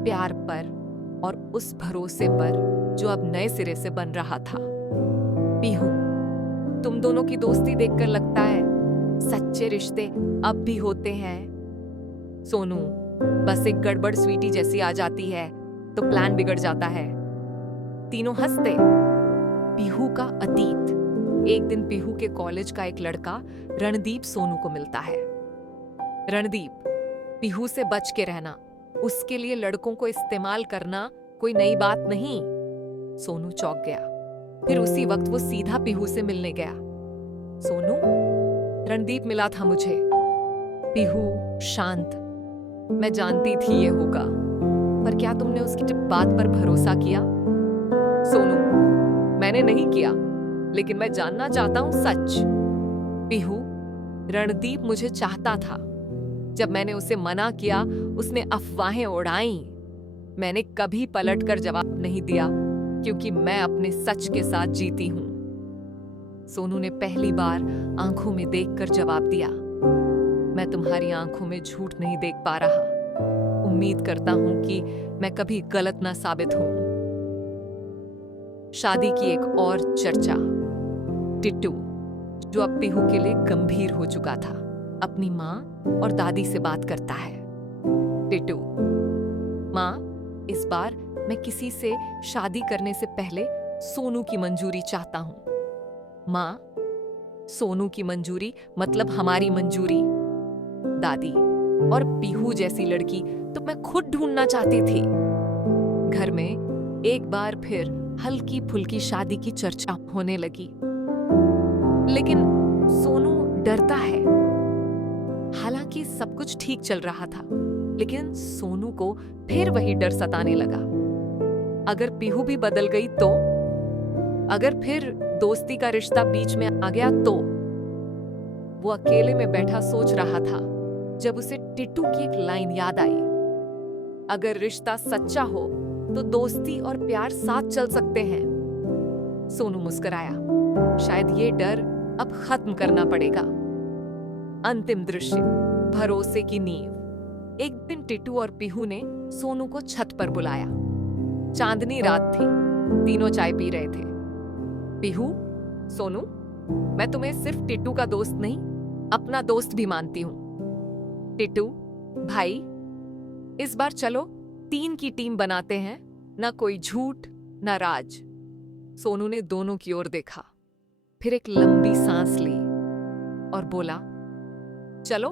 प्यार पर और उस भरोसे पर जो अब नए सिरे से बन रहा था। पीहू, तुम दोनों की दोस्ती देखकर लगता है सच्चे रिश्ते अब भी होते हैं। सोनू, बस एक गड़बड़ स्वीटी जैसी आ जाती है तो प्लान बिगड़ जाता है। तीनों हंसते। पीहू का अतीत। एक दिन पीहू के कॉलेज का एक लड़का रणदीप सोनू को मिलता है। रणदीप, पीहू से बच के रहना, उसके लिए लड़कों को इस्तेमाल करना कोई नई बात नहीं। सोनू चौंक गया। फिर उसी वक्त वो सीधा पीहू से मिलने गया। सोनू, रणदीप मिला था मुझे। पीहू शांत, मैं जानती थी ये होगा, पर क्या तुमने उसकी बात पर भरोसा किया? सोनू, मैंने नहीं किया, लेकिन मैं जानना चाहता हूं सच। पीहू, रणदीप मुझे चाहता था। जब मैंने उसे मना किया, उसने अफवाहें उड़ाई। मैंने कभी पलटकर जवाब नहीं दिया, क्योंकि मैं अपने सच के साथ जीती हूं। सोनू ने पहली बार आंखों में देखकर जवाब दिया, मैं तुम्हारी आंखों में झूठ नहीं देख पा रहा। उम्मीद करता हूं कि मैं कभी गलत ना साबित हूं। शादी की एक और चर्चा। टिट्टू, जो अब पीहू के लिए गंभीर हो चुका था, अपनी माँ और दादी से बात करता है। टिट्टू, माँ, इस बार मैं किसी से शादी करने से पहले सोनू की मंजूरी चाहता हूं। माँ, सोनू की मंजूरी मतलब हमारी मंजूरी। दादी, और पीहू जैसी लड़की तो मैं खुद ढूंढना चाहती थी। घर में एक बार फिर हल्की फुल्की शादी की चर्चा होने लगी, लेकिन सोनू डरता है। हालांकि सब कुछ ठीक चल रहा था, लेकिन सोनू को फिर वही डर सताने लगा। अगर पीहू भी बदल गई तो? अगर फिर दोस्ती का रिश्ता बीच में आ गया तो? वो अकेले में बैठा सोच रहा था जब उसे टिट्टू की एक लाइन याद आई, अगर रिश्ता सच्चा हो तो दोस्ती और प्यार साथ चल सकते हैं। सोनू मुस्कुराया। शायद ये डर अब खत्म करना पड़ेगा। अंतिम दृश्य, भरोसे की नींव। एक दिन टिट्टू और पीहू ने सोनू को छत पर बुलाया। चांदनी रात थी, तीनों चाय पी रहे थे। पीहू, सोनू, मैं तुम्हें सिर्फ टिट्टू का दोस्त नहीं, अपना दोस्त भी मानती हूं। टिट्टू भाई, इस बार चलो 3 की टीम बनाते हैं, ना कोई झूठ ना राज। सोनू ने दोनों की ओर देखा, फिर एक लंबी सांस ली और बोला, चलो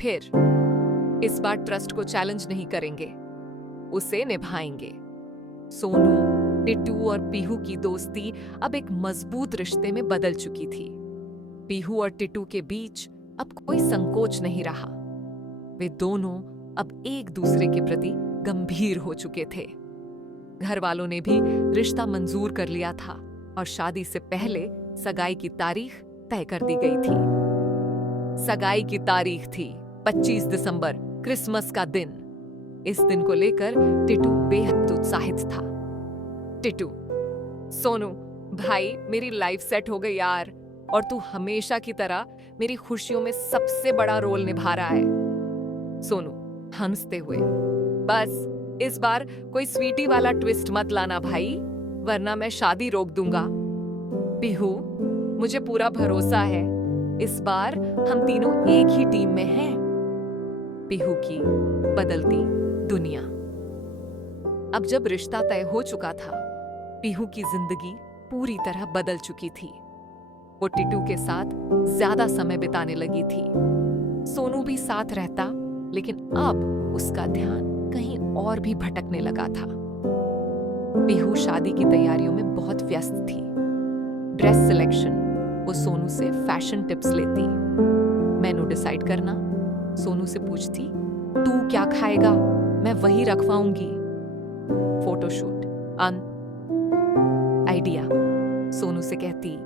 फिर। इस बार ट्रस्ट को चैलेंज नहीं करेंगे, उसे निभाएंगे। सोनू, टिट्टू और पीहू की दोस्ती अब एक मजबूत रिश्ते में बदल चुकी थी। पीहू और टिट्टू के बीच अब कोई संकोच नहीं रहा। वे दोनों अब एक दूसरे के प्रति गंभीर हो चुके थे। घर वालों ने भी रिश्ता मंजूर कर लिया था और शादी से पहले सगाई की तारीख तय कर दी गई थी। सगाई की तारीख थी 25 दिसंबर, क्रिसमस का दिन। इस दिन को लेकर टिट्टू बेहद उत्साहित था। टिट्टू, सोनू भाई, मेरी लाइफ सेट हो गई यार, और तू हमेशा की तरह मेरी खुशियों में सबसे बड़ा रोल निभा रहा है। सोनू हंसते हुए, बस इस बार कोई स्वीटी वाला ट्विस्ट मत लाना भाई, वरना मैं शादी रोक दूंगा। पीहू, मुझे पूरा भरोसा है, इस बार हम तीनों एक ही टीम में हैं। पीहू की बदलती दुनिया। अब जब रिश्ता तय हो चुका था, पीहू की जिंदगी पूरी तरह बदल चुकी थी। वो टिट्टू के साथ ज्यादा समय बिताने लगी थी। सोनू भी साथ रहता, लेकिन अब उसका ध्यान कहीं और भी भटकने लगा था। पीहू शादी की तैयारियों में बहुत व्यस्त थी। ड्रेस सिलेक्शन, वो सोनू से फैशन टिप्स लेती। मेनू डिसाइड करना, सोनू से पूछती, तू क्या खाएगा, मैं वही रखवाऊंगी। फोटोशूट, आइडिया, सोनू से कहती,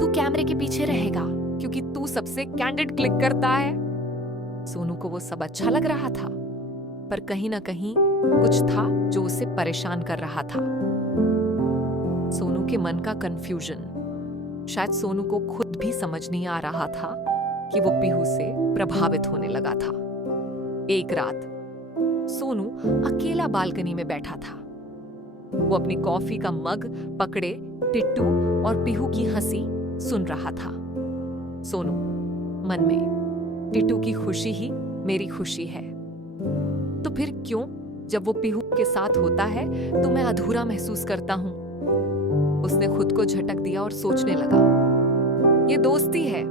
तू कैमरे के पीछे रहेगा क्योंकि तू सबसे कैंडिड क्लिक करता है। सोनू को वो सब अच्छा लग रहा था, पर कहीं ना कहीं कुछ था जो उसे परेशान कर रहा था। सोनू के मन का कंफ्यूजन। शायद सोनू को खुद भी समझ नहीं आ रहा था कि वो पीहू से प्रभावित होने लगा था। एक रात सोनू अकेला बालकनी में बैठा था। वो अपनी कॉफी का मग पकड़े टिट्टू और पीहू की हंसी सुन रहा था। सोनू मन में, टिट्टू की खुशी ही मेरी खुशी है, तो फिर क्यों जब वो पीहू के साथ होता है तो मैं अधूरा महसूस करता हूं। उसने खुद को झटक दिया और सोचने लगा, ये दोस्ती है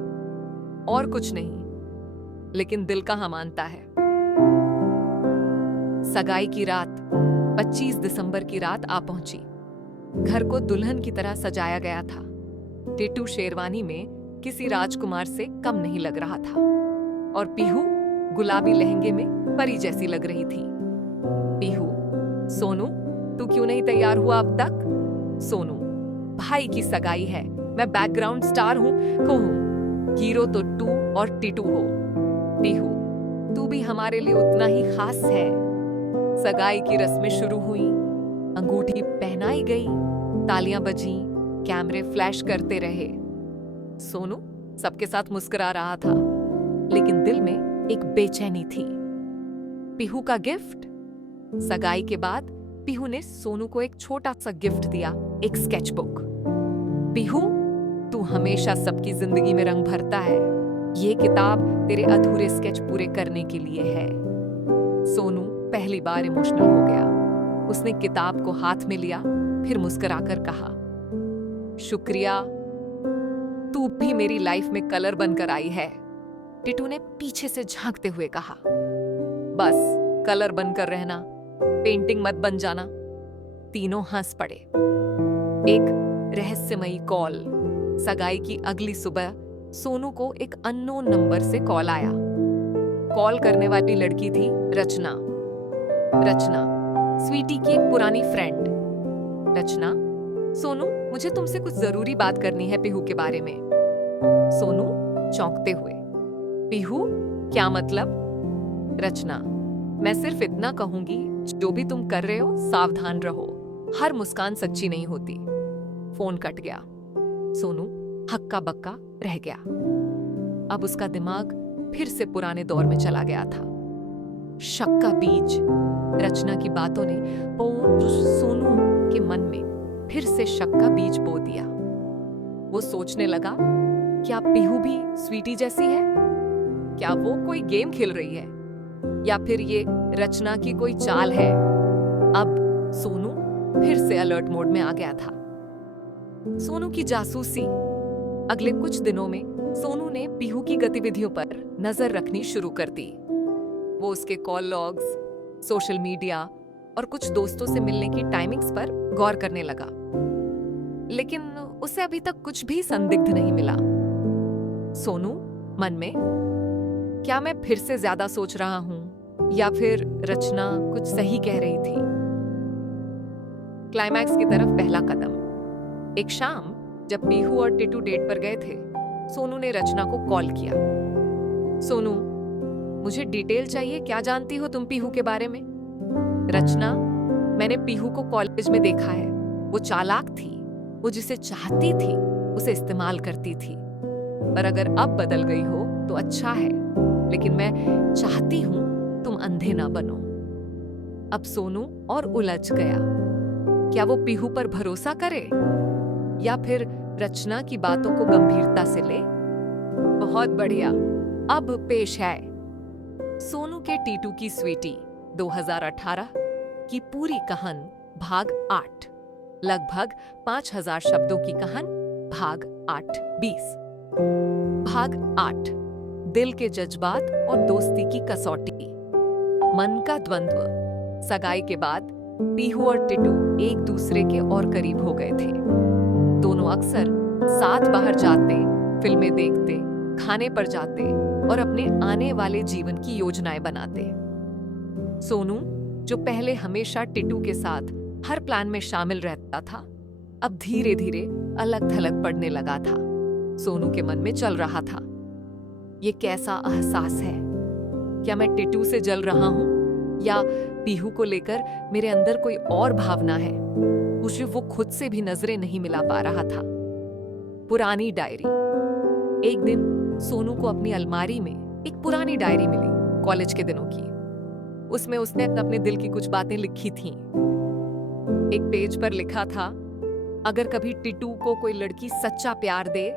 और कुछ नहीं, लेकिन दिल कहाँ मानता है। सगाई की रात, 25 दिसंबर की रात आ पहुंची। घर को दुल्हन की तरह सजाया गया था। टिट्टू शेरवानी में किसी राजकुमार से कम नहीं लग रहा था और पीहू गुलाबी लहंगे में परी जैसी लग रही थी। पीहू, सोनू तू क्यों नहीं तैयार हुआ अब तक? सोनू, भाई की सगाई है, मैं बैकग्राउंड स्टार हूं, हीरो तो तू और टिट्टू हो। पीहू, तू भी हमारे लिए उतना ही खास है। सगाई की रस्में शुरू हुई, अंगूठी पहनाई गई, तालियां बजी, कैमरे फ्लैश करते रहे। सोनू सबके साथ मुस्कुरा रहा था, लेकिन दिल में एक बेचैनी थी। पीहू का गिफ्ट। सगाई के बाद पीहू ने सोनू को एक छोटा सा गिफ्ट दिया, एक स्केचबुक। पीहू, तू हमेशा सबकी जिंदगी में रंग भरता है। ये किताब तेरे अधूरे स्केच पूरे करने के लिए है। सोनू पहली बार इमोशनल हो गया। उसने किताब को हाथ में लिया, फिर मुस्कुराकर कहा, शुक्रिया, तू भी मेरी लाइफ में कलर बनकर आई है। टिटू ने पीछे से झांकते हुए कहा, बस कलर बनकर रहना, पेंटिंग मत बन जाना। तीनों हंस पड़े। एक रहस्यमयी कॉल। सगाई की अगली सुबह सोनू को एक अननोन नंबर से कॉल आया। कॉल करने वाली लड़की थी रचना। रचना स्वीटी की एक पुरानी फ्रेंड। रचना, सोनू, मुझे तुमसे कुछ जरूरी बात करनी है पीहू के बारे में। सोनू चौंकते हुए, पीहू, क्या मतलब? रचना, मैं सिर्फ इतना कहूंगी, जो भी तुम कर रहे हो सावधान रहो। हर मुस्कान सच्ची नहीं होती। फोन कट गया। सोनू हक्का बक्का रह गया। अब उसका दिमाग फिर से पुराने दौर में चला गया था। शक का बीज। रचना की बातों ने सोनू के मन में फिर से शक का बीज बो दिया। वो सोचने लगा, क्या पीहू भी स्वीटी जैसी है? क्या वो कोई गेम खेल रही है, या फिर ये रचना की कोई चाल है? अब सोनू फिर से अलर्ट मोड में आ गया था। सोनू की जासूसी। अगले कुछ दिनों में सोनू ने पीहू की गतिविधियों पर नजर रखनी शुरू कर दी। वो उसके कॉल लॉग्स, सोशल मीडिया और कुछ दोस्तों से मिलने की टाइमिंग्स पर गौर करने लगा, लेकिन उसे अभी तक कुछ भी संदिग्ध नहीं मिला। सोनू मन में, क्या मैं फिर से ज्यादा सोच रहा हूं, या फिर रचना कुछ सही कह रही थी? क्लाइमैक्स की तरफ पहला कदम। एक शाम जब पीहू और टिटू डेट पर गए थे, सोनू ने रचना को कॉल किया। सोनू, मुझे डिटेल चाहिए, क्या जानती हो तुम पीहू के बारे में? रचना, मैंने पीहू को कॉलेज में देखा है। वो चालाक थी। वो जिसे चाहती थी उसे इस्तेमाल करती थी। पर अगर अब बदल गई हो तो अच्छा है, लेकिन मैं चाहती हूं तुम अंधे ना बनो। अब सोनू और उलझ गया। क्या वो पीहू पर भरोसा करे, या फिर रचना की बातों को गंभीरता से ले? बहुत बढ़िया। अब पेश है सोनू के टीटू की स्वीटी 2018 की पूरी कहानी, भाग 8। लगभग 5000 शब्दों की कहानी, भाग 8-20। भाग 8, दिल के जज्बात और दोस्ती की कसौटी। मन का द्वंद्व। सगाई के बाद पीहू और टिटू एक दूसरे के और करीब हो गए थे। दोनों अक्सर साथ बाहर जाते, फिल्में देखते, खाने पर जाते और अपने आने वाले जीवन की योजनाएं बनाते। सोनू, जो पहले हमेशा टिटू के साथ हर प्लान में शामिल रहता था, अब धीरे धीरे अलग थलग पड़ने लगा था। सोनू के मन में चल रहा था, ये कैसा एहसास है? क्या मैं टिटू से जल रहा हूं, या पीहू को लेकर मेरे अंदर कोई और भावना है? उसे वो खुद से भी नजरें नहीं मिला पा रहा था। पुरानी डायरी। एक दिन सोनू को अपनी अलमारी में एक पुरानी डायरी मिली, कॉलेज के दिनों की। उसमें उसने अपने दिल की कुछ बातें लिखी थीं। एक पेज पर लिखा था, अगर कभी टिटू को कोई लड़की सच्चा प्यार दे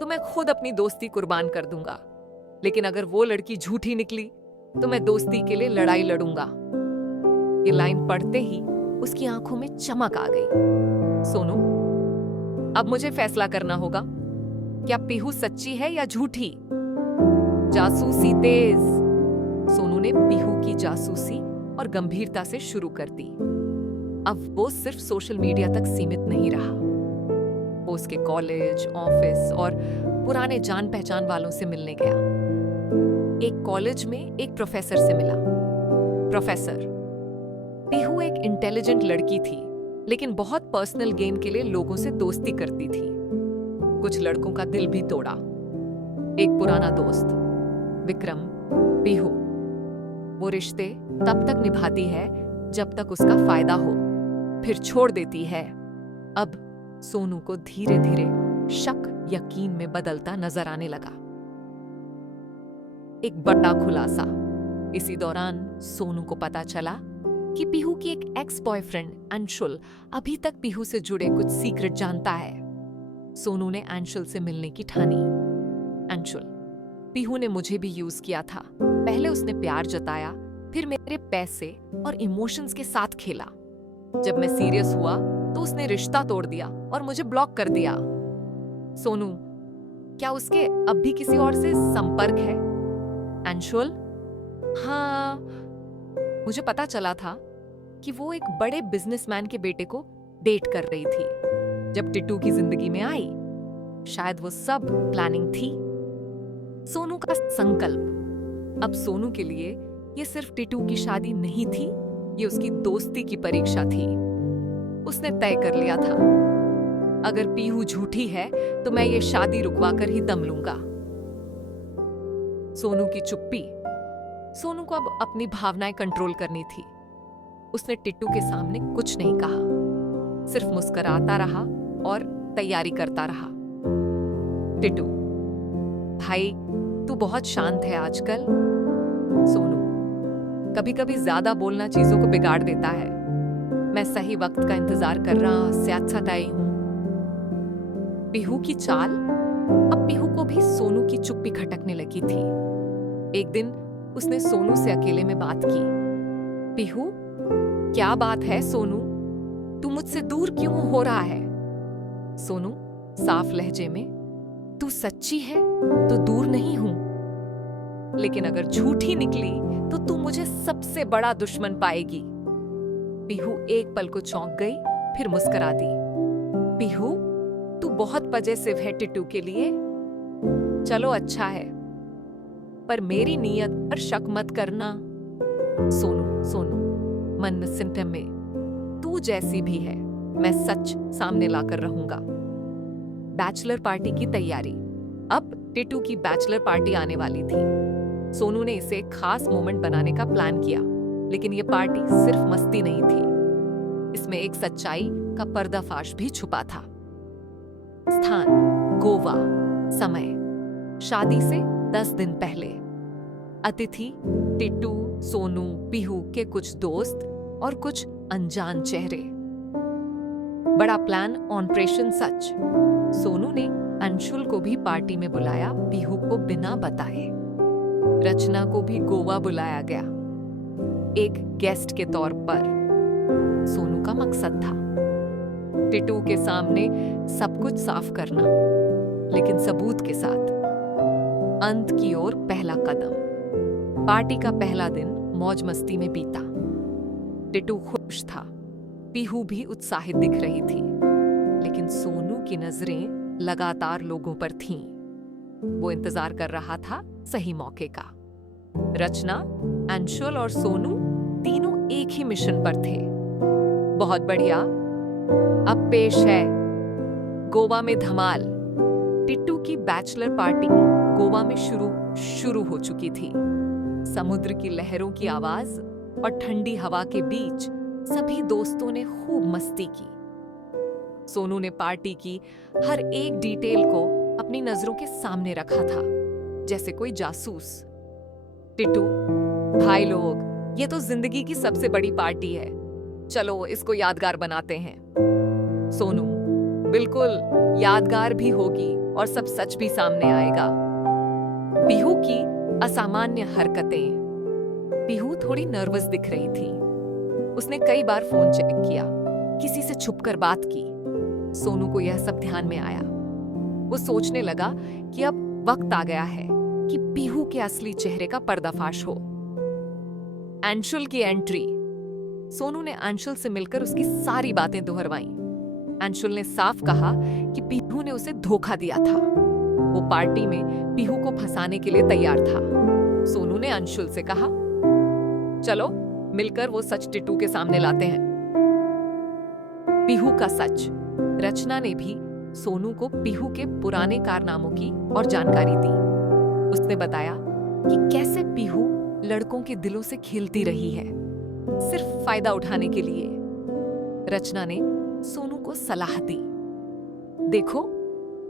तो मैं खुद अपनी दोस्ती कुर्बान कर दूंगा, लेकिन अगर वो लड़की झूठी निकली तो मैं दोस्ती के लिए लड़ाई लड़ूंगा। ये लाइन पढ़ते ही उसकी आंखों में चमक आ गई। सोनू, अब मुझे फैसला करना होगा, क्या पीहू सच्ची है या झूठी? जासूसी तेज। सोनू ने पीहू की जासूसी और गंभीरता से शुरू कर दी। अब वो सिर्फ सोशल मीडिया तक सीमित नहीं रहा। वो उसके कॉलेज, ऑफिस और पुराने जान पहचान वालों से मिलने गया। एक कॉलेज में एक प्रोफेसर से मिला। प्रोफेसर, पीहू एक इंटेलिजेंट लड़की थी, लेकिन बहुत पर्सनल गेन के लिए लोगों से दोस्ती करती थी। कुछ लड़कों का दिल भी तोड़ा। एक पुराना दोस्त, विक्रम, पीहू। वो रिश्ते तब तक निभाती है जब तक उसका फायदा हो, फिर छोड़ देती है। अब सोनू को धीरे धीरे शक यकीन में बदलता नजर आने लगा। एक बड़ा खुलासा। इसी दौरान सोनू को पता चला कि पीहू की एक एक्स बॉयफ्रेंड अंशुल अभी तक पीहू से जुड़े कुछ सीक्रेट जानता है। सोनू ने अंशुल से मिलने की ठानी। अंशुल, पीहू ने मुझे भी यूज किया था। पहले उसने प्यार जताया, फिर मेरे पैसे और इमोशंस के साथ खेला। जब मैं सीरियस हुआ तो उसने रिश्ता तोड़ दिया और मुझे ब्लॉक कर दिया। सोनू, क्या उसके अब भी किसी और से संपर्क है? अंशुल, हाँ, मुझे पता चला था कि वो एक बड़े बिजनेसमैन के बेटे को डेट कर रही थी जब टिट्टू की जिंदगी में आई। शायद वो सब प्लानिंग थी। सोनू का संकल्प। अब सोनू के लिए ये सिर्फ टिट्टू की शादी नहीं थी, ये उसकी दोस्ती की परीक्षा थी। उसने तय कर लिया था, अगर पीहू झूठी है तो मैं ये शादी रुकवा कर ही दम लूंगा। सोनू की चुप्पी। सोनू को अब अपनी भावनाएं कंट्रोल करनी थी। उसने टिट्टू के सामने कुछ नहीं कहा, सिर्फ मुस्कुराता रहा और तैयारी करता रहा। टिट्टू, भाई तू बहुत शांत है आजकल। सोनू, कभी कभी ज्यादा बोलना चीजों को बिगाड़ देता है। मैं सही वक्त का इंतजार कर रहा स्यात आई हूं। पीहू की चाल। अब पीहू को भी सोनू की चुप्पी खटकने लगी थी। एक दिन उसने सोनू से अकेले में बात की। पीहू, क्या बात है सोनू? तू मुझसे दूर क्यों हो रहा है? सोनू साफ लहजे में, तू सच्ची है तो दूर नहीं हूं, लेकिन अगर झूठी निकली तो तू मुझे सबसे बड़ा दुश्मन पाएगी। पीहू एक पल को चौंक गई, फिर मुस्कुरा दी। पीहू, तू बहुत पजेसिव है टिट्टू के लिए। चलो अच्छा है, पर मेरी नीयत पर शक मत करना। सोनू, मन में सिंटम में, तू जैसी भी है मैं सच सामने लाकर रहूंगा। बैचलर पार्टी की तैयारी। अब टिट्टू की बैचलर पार्टी आने वाली थी। सोनू ने इसे एक खास मोमेंट बनाने का प्लान किया, लेकिन यह पार्टी सिर्फ मस्ती नहीं थी, इसमें एक सच्चाई का पर्दाफाश भी छुपा था। स्थान गोवा। समय शादी से 10 दिन पहले। अतिथि टिट्टू, सोनू, पीहू के कुछ दोस्त और कुछ अनजान चेहरे। बड़ा प्लान ऑपरेशन सच। सोनू ने अंशुल को भी पार्टी में बुलाया, पीहू को बिना बताए। रचना को भी गोवा बुलाया गया, एक गेस्ट के तौर पर। सोनू का मकसद था टिट्टू के सामने सब कुछ साफ करना, लेकिन सबूत के साथ। अंत की ओर पहला कदम। पार्टी का पहला दिन मौज मस्ती में बीता। टिट्टू खुश था, पीहू भी उत्साहित दिख रही थी, लेकिन सोनू की नजरें लगातार लोगों पर थीं। वो इंतजार कर रहा था सही मौके का। रचना, अंशुल और सोनू तीनों एक ही मिशन पर थे। बहुत बढ़िया। अब पेश है गोवा में धमाल। टिट्टू की बैचलर पार्टी गोवा में शुरू हो चुकी थी। समुद्र की लहरों की आवाज और ठंडी हवा के बीच सभी दोस्तों ने खूब मस्ती की। सोनू ने पार्टी की हर एक डिटेल को अपनी नजरों के सामने रखा था, जैसे कोई जासूस। टिट्टू, भाई लोग, ये तो जिंदगी की सबसे बड़ी पार्टी है, चलो इसको यादगार बनाते हैं। सोनू, बिल्कुल, यादगार भी होगी और सब सच भी सामने आएगा। पीहू की असामान्य हरकतें। पीहू थोड़ी नर्वस दिख रही थी। उसने कई बार फोन चेक किया, किसी से छुपकर बात की। सोनू को यह सब ध्यान में आया। वो सोचने लगा कि अब वक्त आ गया है कि पीहू के असली चेहरे का पर्दाफाश हो। अंशुल की एंट्री। सोनू ने अंशुल से मिलकर उसकी सारी बातें दोहरवाईं। अंशुल ने साफ कहा कि पीहू ने उसे धोखा दिया था। वो पार्टी में पीहू को फंसाने के लिए तैयार था। सोनू ने अंशुल से कहा, चलो मिलकर वो सच टिट्टू के सामने लाते हैं। पीहू का सच। रचना ने भी सोनू को पीहू के पुराने कारनामों की और जानकारी दी। उसने बताया कि कैसे पीहू लड़कों के दिलों से खेलती रही है, सिर्फ फायदा उठाने के लिए। रचना ने सोनू को सलाह दी, देखो,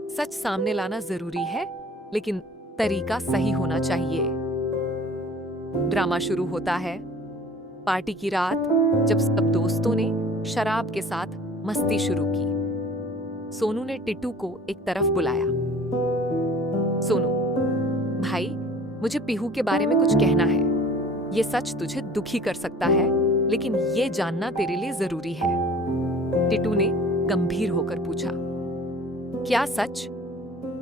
सच सामने लाना जरूरी है, लेकिन तरीका सही होना चाहिए। ड्रामा शुरू होता है। पार्टी की रात, जब सब दोस्तों ने शराब के साथ मस्ती शुरू की, सोनू ने टिटू को एक तरफ बुलाया। सोनू, भाई, मुझे पीहू के बारे में कुछ कहना है। ये सच तुझे दुखी कर सकता है, लेकिन ये जानना तेरे लिए जरूरी है। टिटू ने गंभीर होकर पूछा। क्या सच?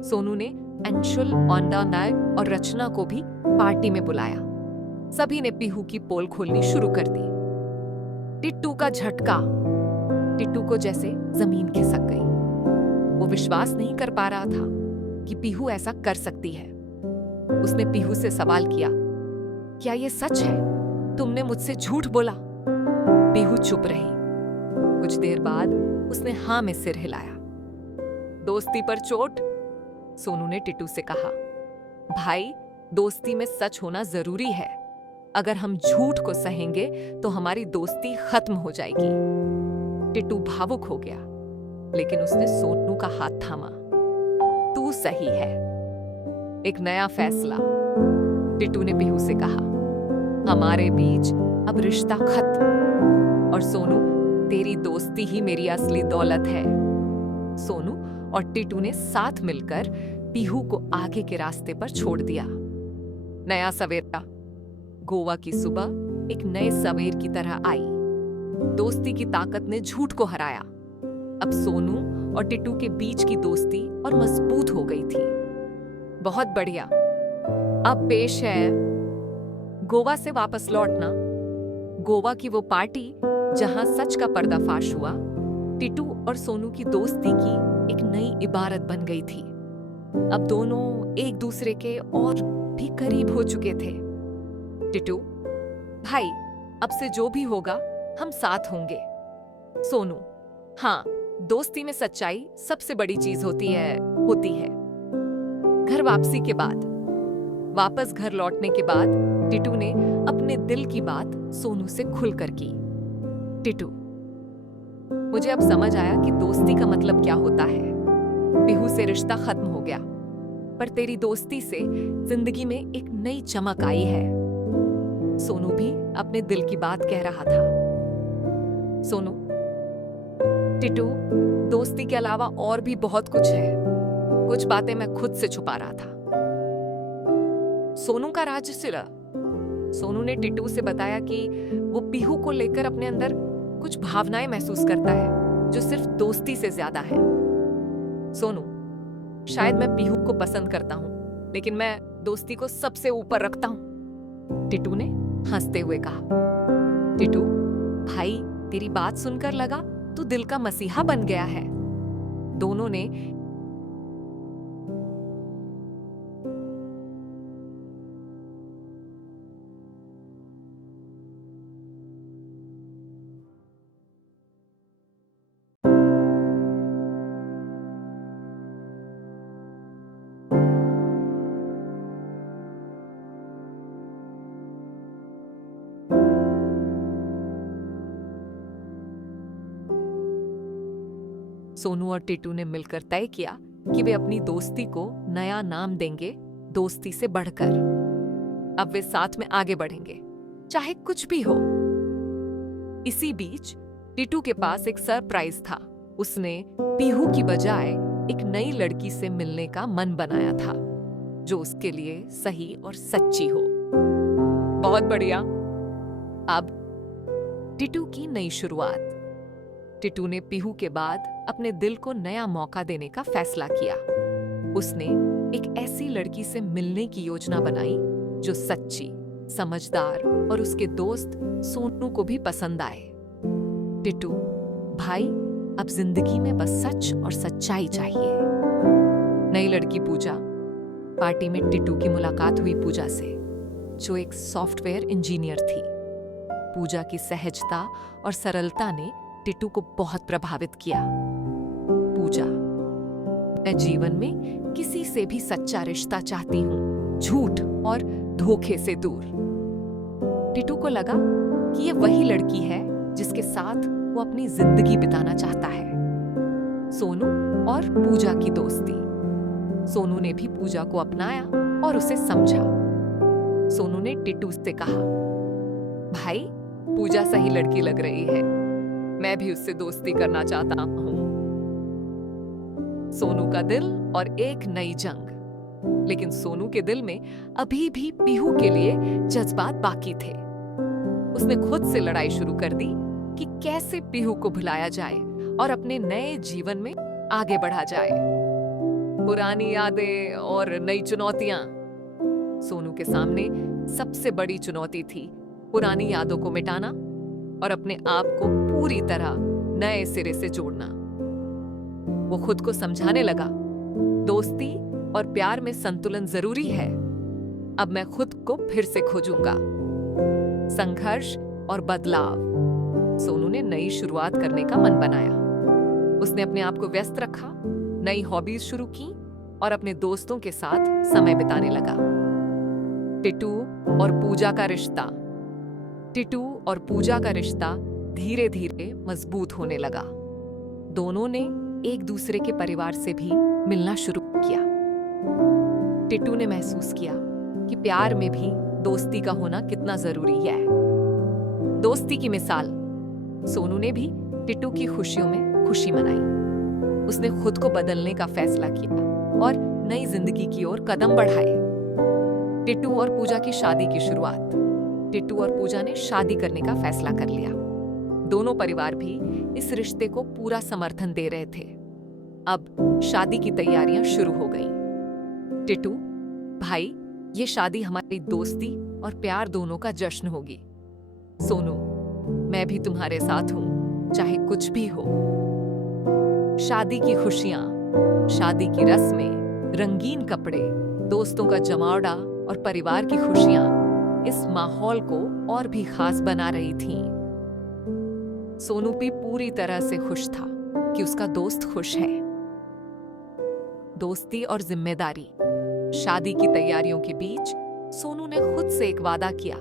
सोनू ने अंशुल, औंधा नायक और रचना को भी पार्टी में बुलाया। सभी ने पीहू की पोल खोलनी शुरू कर दी। टिट्टू का झटका। टिट्टू को जैसे जमीन खिसक गई। वो विश्वास नहीं कर पा रहा था कि पीहू ऐसा कर सकती है। उसने पीहू से सवाल किया, क्या ये सच है? तुमने मुझसे झूठ बोला? पीहू चुप रही। कुछ देर बाद उसने हाँ में सिर हिलाया। दोस्ती पर चोट? सोनू ने टिट्टू से कहा। भाई, दोस्ती में सच होना जरूरी है। अगर हम झूठ को सहेंगे तो हमारी दोस्ती खत्म हो जाएगी। टिट्टू भावुक हो गया, लेकिन उसने सोनू का हाथ थामा। तू सही है। एक नया फैसला। टिट्टू ने पीहू से कहा, हमारे बीच अब रिश्ता खत्म। और सोनू, तेरी दोस्ती ही मेरी असली दौलत है। सोनू और टिट्टू ने साथ मिलकर पीहू को आगे के रास्ते पर छोड़ दिया। नया सवेरा। गोवा की सुबह एक नए सवेर की तरह आई। दोस्ती की ताकत ने झूठ को हराया। अब सोनू और टिट्टू के बीच की दोस्ती और मजबूत हो गई थी। बहुत बढ़िया। अब पेश है गोवा से वापस लौटना। गोवा की वो पार्टी जहां सच का पर्दाफाश हुआ। टिट्टू और सोनू की दोस्ती की एक नई इबारत बन गई थी। अब दोनों एक दूसरे के और भी करीब हो चुके थे। टिट्टू, भाई, अब से जो भी होगा हम साथ होंगे। सोनू, हाँ, दोस्ती में सच्चाई सबसे बड़ी चीज होती है। घर वापसी के बाद, वापस घर लौटने के बाद टिट्टू ने अपने दिल की बात सोनू से खुलकर की। टिट्टू, मुझे अब समझ आया कि दोस्ती का मतलब क्या होता है। पीहू से रिश्ता खत्म हो गया, पर तेरी दोस्ती से जिंदगी में एक नई चमक आई है। सोनू भी अपने दिल की बात कह रहा था। सोनू, टिट्टू, दोस्ती के अलावा और भी बहुत कुछ है। कुछ बातें मैं खुद से छुपा रहा था। सोनू का राज सिला। सोनू ने टिट्टू से बताया कि वो पीहू को लेकर अपने अंदर कुछ भावनाएं महसूस करता है जो सिर्फ दोस्ती से ज्यादा है। सोनू, शायद मैं पीहू को पसंद करता हूं, लेकिन मैं दोस्ती को सबसे ऊपर रखता हूं। टिट्टू ने हंसते हुए कहा। टिट्टू, भाई, तेरी बात सुनकर लगा तू दिल का मसीहा बन गया है। दोनों ने सोनू और टिट्टू ने मिलकर तय किया कि वे अपनी दोस्ती को नया नाम देंगे, दोस्ती से बढ़कर। अब वे साथ में आगे बढ़ेंगे, चाहे कुछ भी हो। इसी बीच टिट्टू के पास एक सरप्राइज था। उसने पीहू की बजाय एक नई लड़की से मिलने का मन बनाया था, जो उसके लिए सही और सच्ची हो। बहुत बढ़िया। अब टिट्टू की नई शुरुआत। टिट्टू ने पीहू के बाद अपने दिल को नया मौका देने का फैसला किया। उसने एक ऐसी लड़की से मिलने की योजना बनाई जो सच्ची, समझदार और उसके दोस्त सोनू को भी पसंद आए। टिट्टू, भाई, अब जिंदगी में बस सच और सच्चाई चाहिए। नई लड़की पूजा। पार्टी में टिट्टू की मुलाकात हुई पूजा से, जो एक सॉफ्टवेयर इंजीनियर थी। पूजा की सहजता और सरलता ने टिट्टू को बहुत प्रभावित किया। पूजा, मैं जीवन में किसी से भी सच्चा रिश्ता चाहती हूँ, झूठ और धोखे से दूर। टिट्टू को लगा कि ये वही लड़की है जिसके साथ वो अपनी जिंदगी बिताना चाहता है। सोनू और पूजा की दोस्ती। सोनू ने भी पूजा को अपनाया और उसे समझा। सोनू ने टिटू से कहा, भाई, पूजा सही लड़की लग रही है, मैं भी उससे दोस्ती करना चाहता हूं। सोनू का दिल और एक नई जंग। लेकिन सोनू के दिल में अभी भी पीहू के लिए जज्बात बाकी थे। उसने खुद से लड़ाई शुरू कर दी कि कैसे पीहू को भुलाया जाए और अपने नए जीवन में आगे बढ़ा जाए। पुरानी यादें और नई चुनौतियां। सोनू के सामने सबसे बड़ी चुनौती थी पुरानी यादों को मिटाना और अपने आप को पूरी तरह नए सिरे से जोड़ना। वो खुद को समझाने लगा, दोस्ती और प्यार में संतुलन जरूरी है। अब मैं खुद को फिर से खोजूंगा। संघर्ष और बदलाव। सोनू ने नई शुरुआत करने का मन बनाया। उसने अपने आप को व्यस्त रखा, नई हॉबीज शुरू की और अपने दोस्तों के साथ समय बिताने लगा। टिटू और पूजा का रिश्ता। टिटू और पूजा का रिश्ता धीरे धीरे मजबूत होने लगा। दोनों ने एक दूसरे के परिवार से भी मिलना शुरू किया। टिटू ने महसूस किया कि प्यार में भी दोस्ती का होना कितना जरूरी है। दोस्ती की मिसाल। सोनू ने भी टिटू की खुशियों में खुशी मनाई। उसने खुद को बदलने का फैसला किया और नई जिंदगी की ओर कदम बढ़ाए। टिटू और पूजा की शादी की शुरुआत। टिटू और पूजा ने शादी करने का फैसला कर लिया। दोनों परिवार भी इस रिश्ते को पूरा समर्थन दे रहे थे। अब शादी की तैयारियां शुरू हो गईं। टिटू, भाई, ये शादी हमारी दोस्ती और प्यार दोनों का जश्न होगी। सोनू, मैं भी तुम्हारे साथ हूं, चाहे कुछ भी हो। शादी की खुशियां, शादी की रस्में, रंगीन कपड़े, दोस्तों का जमावड़ा और परिवार की खुशियां इस माहौल को और भी खास बना रही थीं। सोनू भी पूरी तरह से खुश था कि उसका दोस्त खुश है। दोस्ती और जिम्मेदारी। शादी की तैयारियों के बीच सोनू ने खुद से एक वादा किया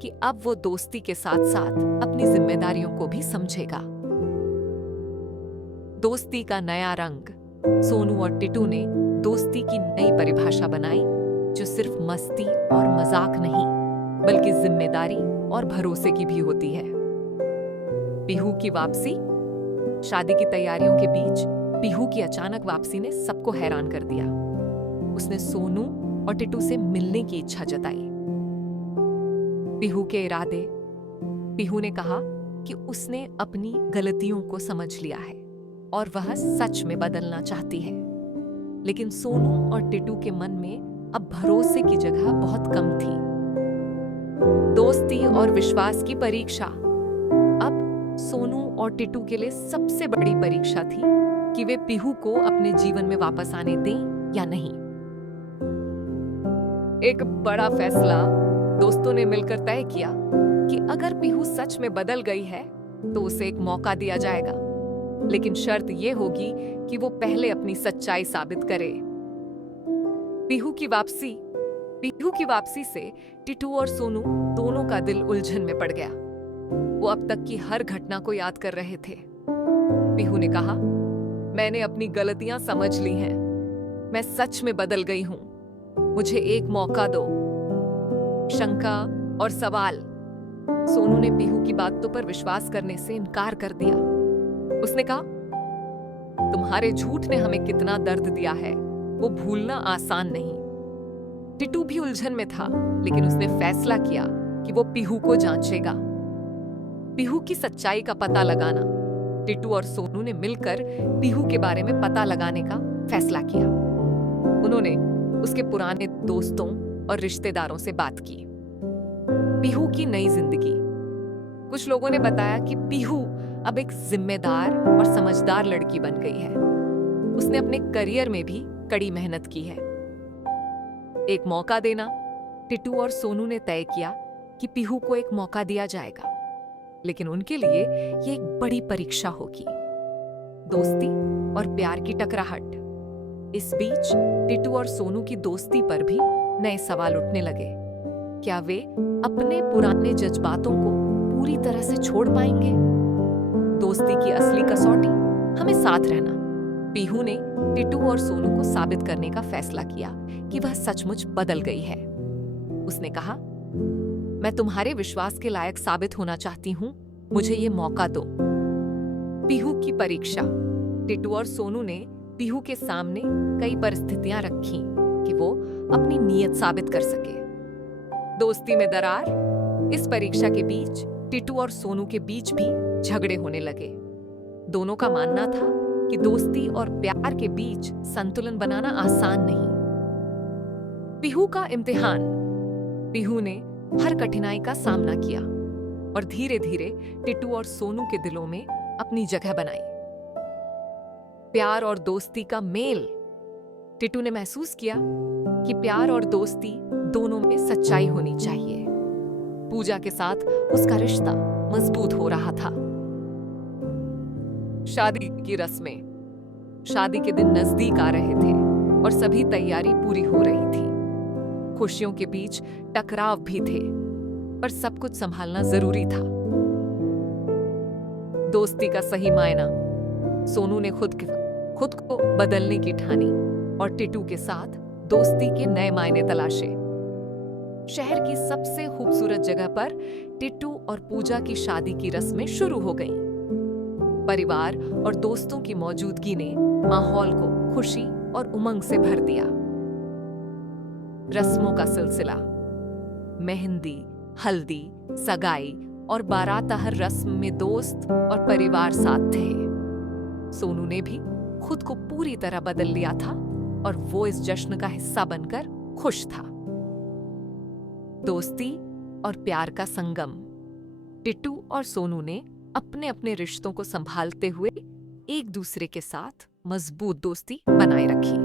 कि अब वो दोस्ती के साथ साथ अपनी जिम्मेदारियों को भी समझेगा। दोस्ती का नया रंग। सोनू और टिटू ने दोस्ती की नई परिभाषा बनाई, जो सिर्फ मस्ती और मजाक नहीं, बल्कि जिम्मेदारी और भरोसे की भी होती है। पीहू की वापसी। शादी की तैयारियों के बीच पीहू की अचानक वापसी ने सबको हैरान कर दिया। उसने सोनू और टिटू से मिलने की इच्छा जताई। पीहू के इरादे। पीहू ने कहा कि उसने अपनी गलतियों को समझ लिया है और वह सच में बदलना चाहती है। लेकिन सोनू और टिटू के मन में अब भरोसे की जगह बहुत कम थी। दोस्ती और विश्वास की परीक्षा। अब सोनू और टिटू के लिए सबसे बड़ी परीक्षा थी कि वे पीहू को अपने जीवन में वापस आने दें या नहीं। एक बड़ा फैसला दोस्तों ने मिलकर तय किया कि अगर पीहू सच में बदल गई है तो उसे एक मौका दिया जाएगा, लेकिन शर्त यह होगी कि वो पहले अपनी सच्चाई साबित करे। पीहू की वापसी। पीहू की वापसी से टिटू और सोनू दोनों का दिल उलझन में पड़ गया। वो अब तक की हर घटना को याद कर रहे थे। पीहू ने कहा, मैंने अपनी गलतियां समझ ली हैं। मैं सच में बदल गई हूं। मुझे एक मौका दो। शंका और सवाल। सोनू ने पीहू की बातों पर विश्वास करने से इनकार कर दिया। उसने कहा, तुम्हारे झूठ ने हमें कितना दर्द दिया है, वो भूलना आसान नहीं। टिटू भी उलझन में था, लेकिन उसने फैसला किया कि वो पीहू को जांचेगा। पीहू की सच्चाई का पता लगाना। टिटू और सोनू ने मिलकर पीहू के बारे में पता लगाने का फैसला किया। उन्होंने उसके पुराने दोस्तों और रिश्तेदारों से बात की। पीहू की नई जिंदगी। कुछ लोगों ने बताया कि पीहू अब एक जिम्मेदार और समझदार लड़की बन गई है। उसने अपने करियर में भी कड़ी मेहनत की है। एक मौका देना। टिटू और सोनू ने तय किया कि पीहू को एक मौका दिया जाएगा, लेकिन उनके लिए ये एक बड़ी परीक्षा होगी। दोस्ती और प्यार की टकराहट। इस बीच टिटू और सोनू की दोस्ती पर भी नए सवाल उठने लगे। क्या वे अपने पुराने जज्बातों को पूरी तरह से छोड़ पाएंगे? दोस्ती की असली कसौटी, हमें साथ रहना। पीहू ने टिटू और सोनू को साबित करने का फैसला किया कि वह सचमुच बदल गई है। उसने कहा, मैं तुम्हारे विश्वास के लायक साबित होना चाहती हूँ, मुझे ये मौका दो। पीहू की परीक्षा। टिटू और सोनू ने पीहू के सामने कई परिस्थितियां रखी कि वो अपनी नीयत साबित कर सके। दोस्ती में दरार। इस परीक्षा के बीच टिटू और सोनू के बीच भी झगड़े होने लगे। दोनों का मानना था कि दोस्ती और प्यार के बीच संतुलन बनाना आसान नहीं। पीहू का इम्तिहान। पीहू ने हर कठिनाई का सामना किया और धीरे धीरे टिटू और सोनू के दिलों में अपनी जगह बनाई। प्यार और दोस्ती का मेल। टिटू ने महसूस किया कि प्यार और दोस्ती दोनों में सच्चाई होनी चाहिए। पूजा के साथ उसका रिश्ता मजबूत हो रहा था। शादी की रस्में। शादी के दिन नजदीक आ रहे थे और सभी तैयारी पूरी हो रही थी। खुशियों के बीच टकराव भी थे, पर सब कुछ संभालना जरूरी था। दोस्ती का सही मायना। सोनू ने खुद को बदलने की ठानी और टिटू के साथ दोस्ती के नए मायने तलाशे। शहर की सबसे खूबसूरत जगह पर टिटू और पूजा की शादी की रस्में शुरू हो गईं। परिवार और दोस्तों की मौजूदगी ने माहौल को खुशी और उमंग से भर दिया। रस्मों का सिलसिला। मेहंदी, हल्दी, सगाई और बारात हर रस्म में दोस्त और परिवार साथ थे। सोनू ने भी खुद को पूरी तरह बदल लिया था और वो इस जश्न का हिस्सा बनकर खुश था। दोस्ती और प्यार का संगम। टिटू और सोनू ने अपने अपने रिश्तों को संभालते हुए एक दूसरे के साथ मजबूत दोस्ती बनाए रखी।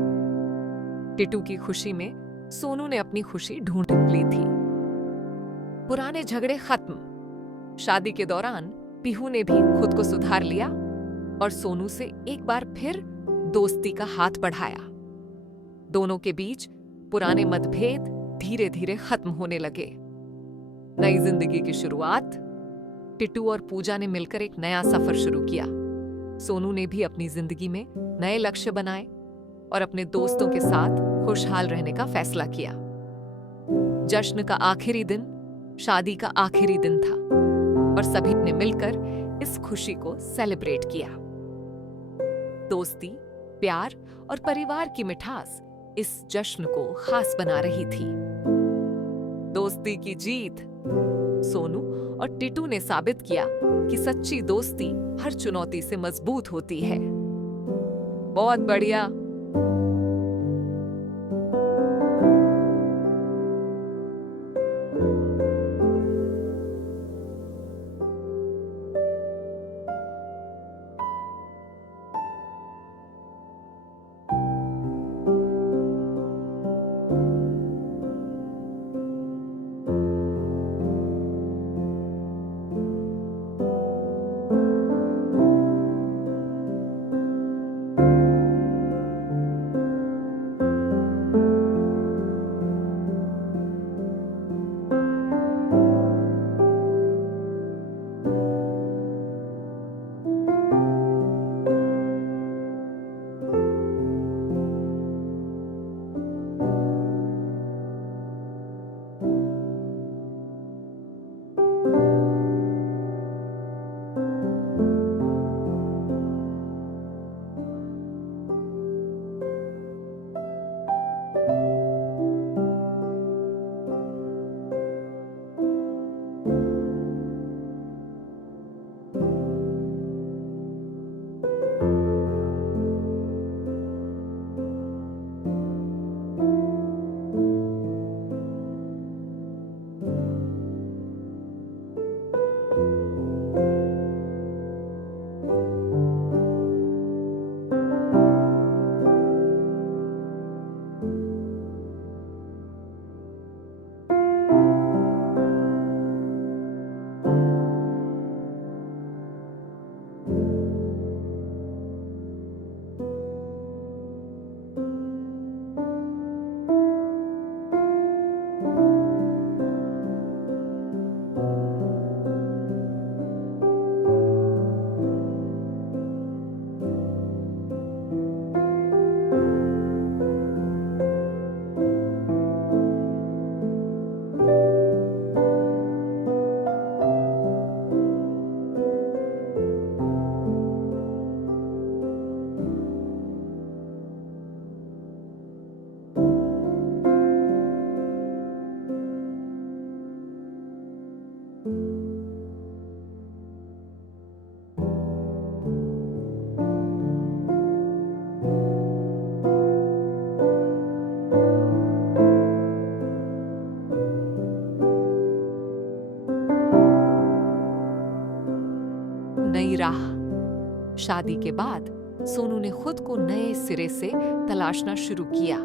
टिटू की खुशी में सोनू ने अपनी खुशी ढूंढ ली थी। पुराने झगड़े खत्म। शादी के दौरान पीहू ने भी खुद को सुधार लिया और सोनू से एक बार फिर दोस्ती का हाथ बढ़ाया। दोनों के बीच पुराने मतभेद धीरे धीरे खत्म होने लगे। नई जिंदगी की शुरुआत। टिटू और पूजा ने मिलकर एक नया सफर शुरू किया। सोनू ने भी अपनी जिंदगी में नए लक्ष्य बनाए और अपने दोस्तों के साथ खुशहाल रहने का फैसला किया। जश्न का आखिरी दिन शादी का आखिरी दिन था और सभी ने मिलकर इस खुशी को सेलिब्रेट किया। दोस्ती, प्यार और परिवार की मिठास इस जश्न को खास बना रही थी। दोस्ती की जीत। सोनू और टिटू ने साबित किया कि सच्ची दोस्ती हर चुनौती से मजबूत होती है। बहुत बढ़िया। नई राह। शादी के बाद सोनू ने खुद को नए सिरे से तलाशना शुरू किया।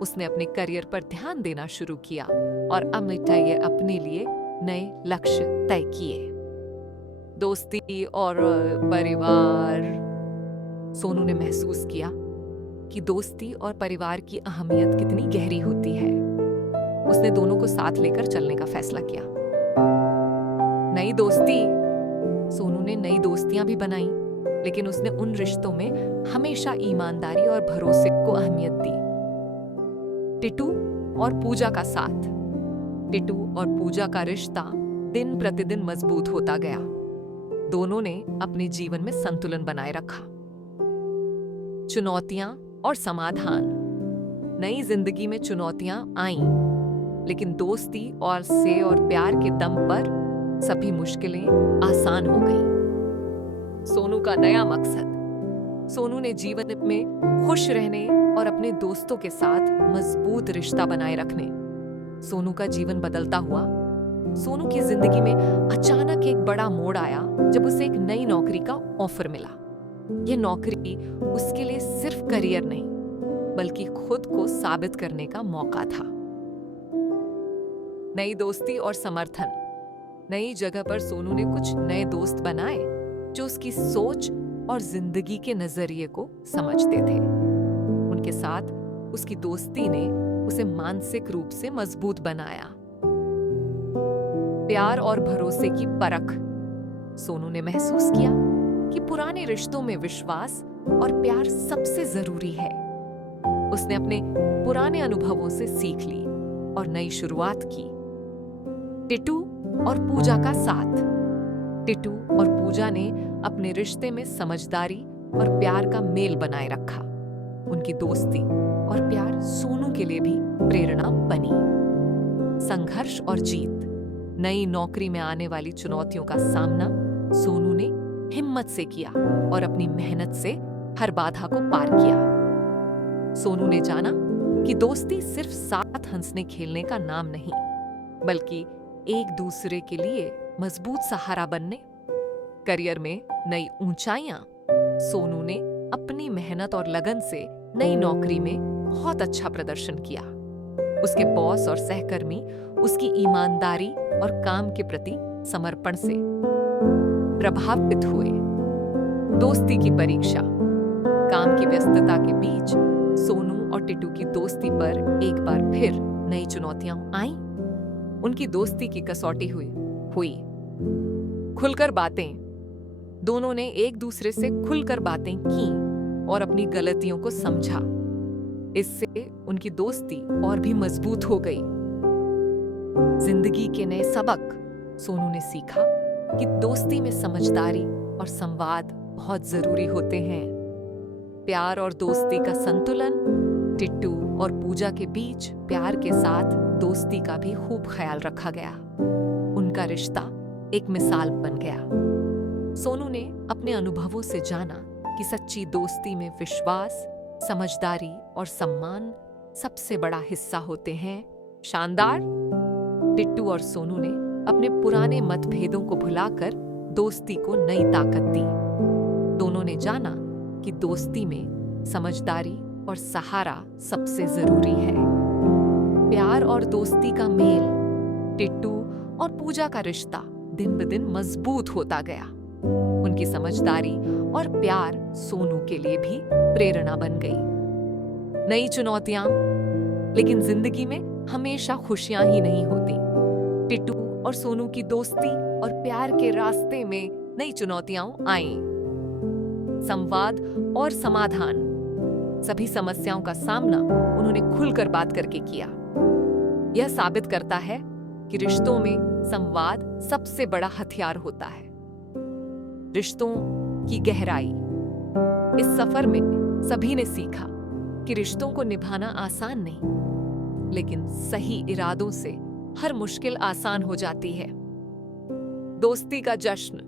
उसने अपने करियर पर ध्यान देना शुरू किया और अमिताइए अपने लिए नए लक्ष्य तय किए। दोस्ती और परिवार। सोनू ने महसूस किया कि दोस्ती और परिवार की अहमियत कितनी गहरी होती है। उसने दोनों को साथ लेकर चलने का फैसला किया। नई दोस्ती। सोनू ने नई दोस्तियां भी बनाई, लेकिन उसने उन रिश्तों में हमेशा ईमानदारी और भरोसे को अहमियत दी। टिटू और पूजा का साथ। टिटू और पूजा का रिश्ता दिन प्रतिदिन मजबूत होता गया। दोनों ने अपने जीवन में संतुलन बनाए रखा। चुनौतियां और समाधान। नई जिंदगी में चुनौतियां आईं, लेकिन दोस्ती और प्यार के दम पर सभी मुश्किलें आसान हो गईं। सोनू का नया मकसद। सोनू ने जीवन में खुश रहने और अपने दोस्तों के साथ मजबूत रिश्ता बनाए रखने। सोनू का जीवन बदलता हुआ। सोनू की जिंदगी में अचानक एक बड़ा मोड़ आया जब उसे एक नई नौकरी का ऑफर मिला। यह नौकरी उसके लिए सिर्फ करियर नहीं, बल्कि खुद को साबित करने का मौका था। नई दोस्ती और समर्थन। नई जगह पर सोनू ने कुछ नए दोस्त बनाए जो उसकी सोच और जिंदगी के नजरिए को समझते थे। उनके साथ उसकी दोस्ती ने उसे मानसिक रूप से मजबूत बनाया। प्यार और भरोसे की परख। सोनू ने महसूस किया कि पुराने रिश्तों में विश्वास और प्यार सबसे जरूरी है। उसने अपने पुराने अनुभवों से सीख ली और नई शुरुआत की। टिटू और पूजा का साथ। टिटू और पूजा ने अपने रिश्ते में समझदारी और प्यार का मेल बनाए रखा। उनकी दोस्ती और प्यार सोनू के लिए भी प्रेरणा बनी। संघर्ष और जीत। नई नौकरी में आने वाली चुनौतियों का सामना सोनू ने हिम्मत से किया और अपनी मेहनत से हर बाधा को पार किया। सोनू ने जाना कि दोस्ती सिर्फ साथ हंसने खेलने का नाम नहीं, बल्कि एक दूसरे के लिए मजबूत सहारा बनने। करियर में नई ऊंचाइयां। सोनू ने अपनी मेहनत और लगन से नई नौकरी में बहुत अच्छा प्रदर्शन किया। उसके बॉस और सहकर्मी उसकी ईमानदारी और काम के प्रति समर्पण से प्रभावित हुए। दोस्ती की परीक्षा। काम की व्यस्तता के बीच सोनू और टिटू की दोस्ती पर एक बार फिर नई चुनौतियां आईं। उनकी दोस्ती की कसौटी हुई। खुलकर बातें। दोनों ने एक दूसरे से खुलकर बातें की और अपनी गलतियों को समझा। इससे उनकी दोस्ती और भी मजबूत हो गई। जिंदगी के नए सबक। सोनू ने सीखा कि दोस्ती में समझदारी और संवाद बहुत जरूरी होते हैं। प्यार और दोस्ती का संतुलन। टिट्टू और पूजा के बीच प्यार के साथ दोस्ती का भी खूब ख्याल रखा गया। उनका रिश्ता एक मिसाल बन गया। सोनू ने अपने अनुभवों से जाना कि सच्ची दोस्ती में विश्वास, समझदारी और सम्मान सबसे बड़ा हिस्सा होते हैं। शानदार। टिट्टू और सोनू ने अपने पुराने मतभेदों को भुलाकर दोस्ती को नई ताकत दी। दोनों ने जाना कि दोस्ती में समझदारी और सहारा सबसे जरूरी है। प्यार और दोस्ती का मेल। टिट्टू और पूजा का रिश्ता दिन ब दिन मजबूत होता गया। उनकी समझदारी और प्यार सोनू के लिए भी प्रेरणा बन गई। नई चुनौतियां। लेकिन जिंदगी में हमेशा खुशियां ही नहीं होती। टिट्टू और सोनू की दोस्ती और प्यार के रास्ते में नई चुनौतियां आईं। संवाद और समाधान। सभी समस्याओं का सामना उन्होंने खुलकर बात करके किया। यह साबित करता है कि रिश्तों में संवाद सबसे बड़ा हथियार होता है। रिश्तों की गहराई। इस सफर में सभी ने सीखा कि रिश्तों को निभाना आसान नहीं, लेकिन सही इरादों से हर मुश्किल आसान हो जाती है। दोस्ती का जश्न।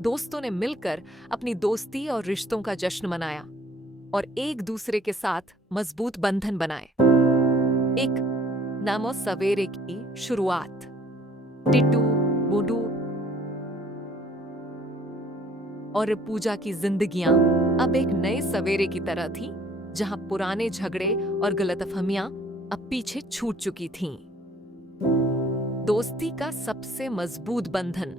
दोस्तों ने मिलकर अपनी दोस्ती और रिश्तों का जश्न मनाया और एक दूसरे के साथ मजबूत बंधन बनाए। एक नमो सवेरे की शुरुआत। टिट्टू, बुडू और पूजा की जिंदगियां अब एक नए सवेरे की तरह थीं, जहां पुराने झगड़े और गलतफहमियां अब पीछे छूट चुकी थीं। दोस्ती का सबसे मजबूत बंधन।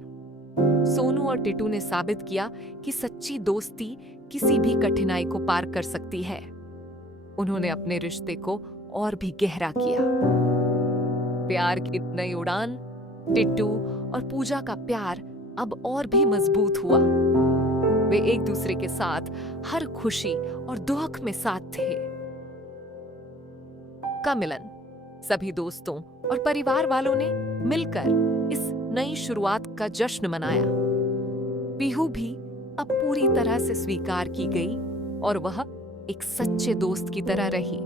सोनू और टिटू ने साबित किया कि सच्ची दोस्ती किसी भी कठिनाई को पार कर सकती है। उन्होंने अपने रिश्ते को और भी गहरा किया। प्यार की नई उड़ान। टिट्टू और पूजा का प्यार अब और भी मजबूत हुआ। वे एक दूसरे के साथ हर खुशी और दुख में साथ थे। का मिलन। सभी दोस्तों और परिवार वालों ने मिलकर इस नई शुरुआत का जश्न मनाया। पीहू भी अब पूरी तरह से स्वीकार की गई और वह एक सच्चे दोस्त की तरह रही।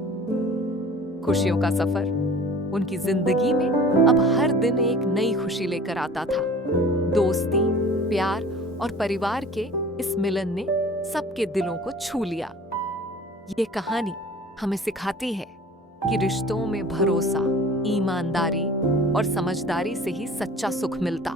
खुशियों का सफर उनकी जिंदगी में अब हर दिन एक नई खुशी लेकर आता था। दोस्ती, प्यार और परिवार के इस मिलन ने सबके दिलों को छू लिया। ये कहानी हमें सिखाती है कि रिश्तों में भरोसा, ईमानदारी और समझदारी से ही सच्चा सुख मिलता।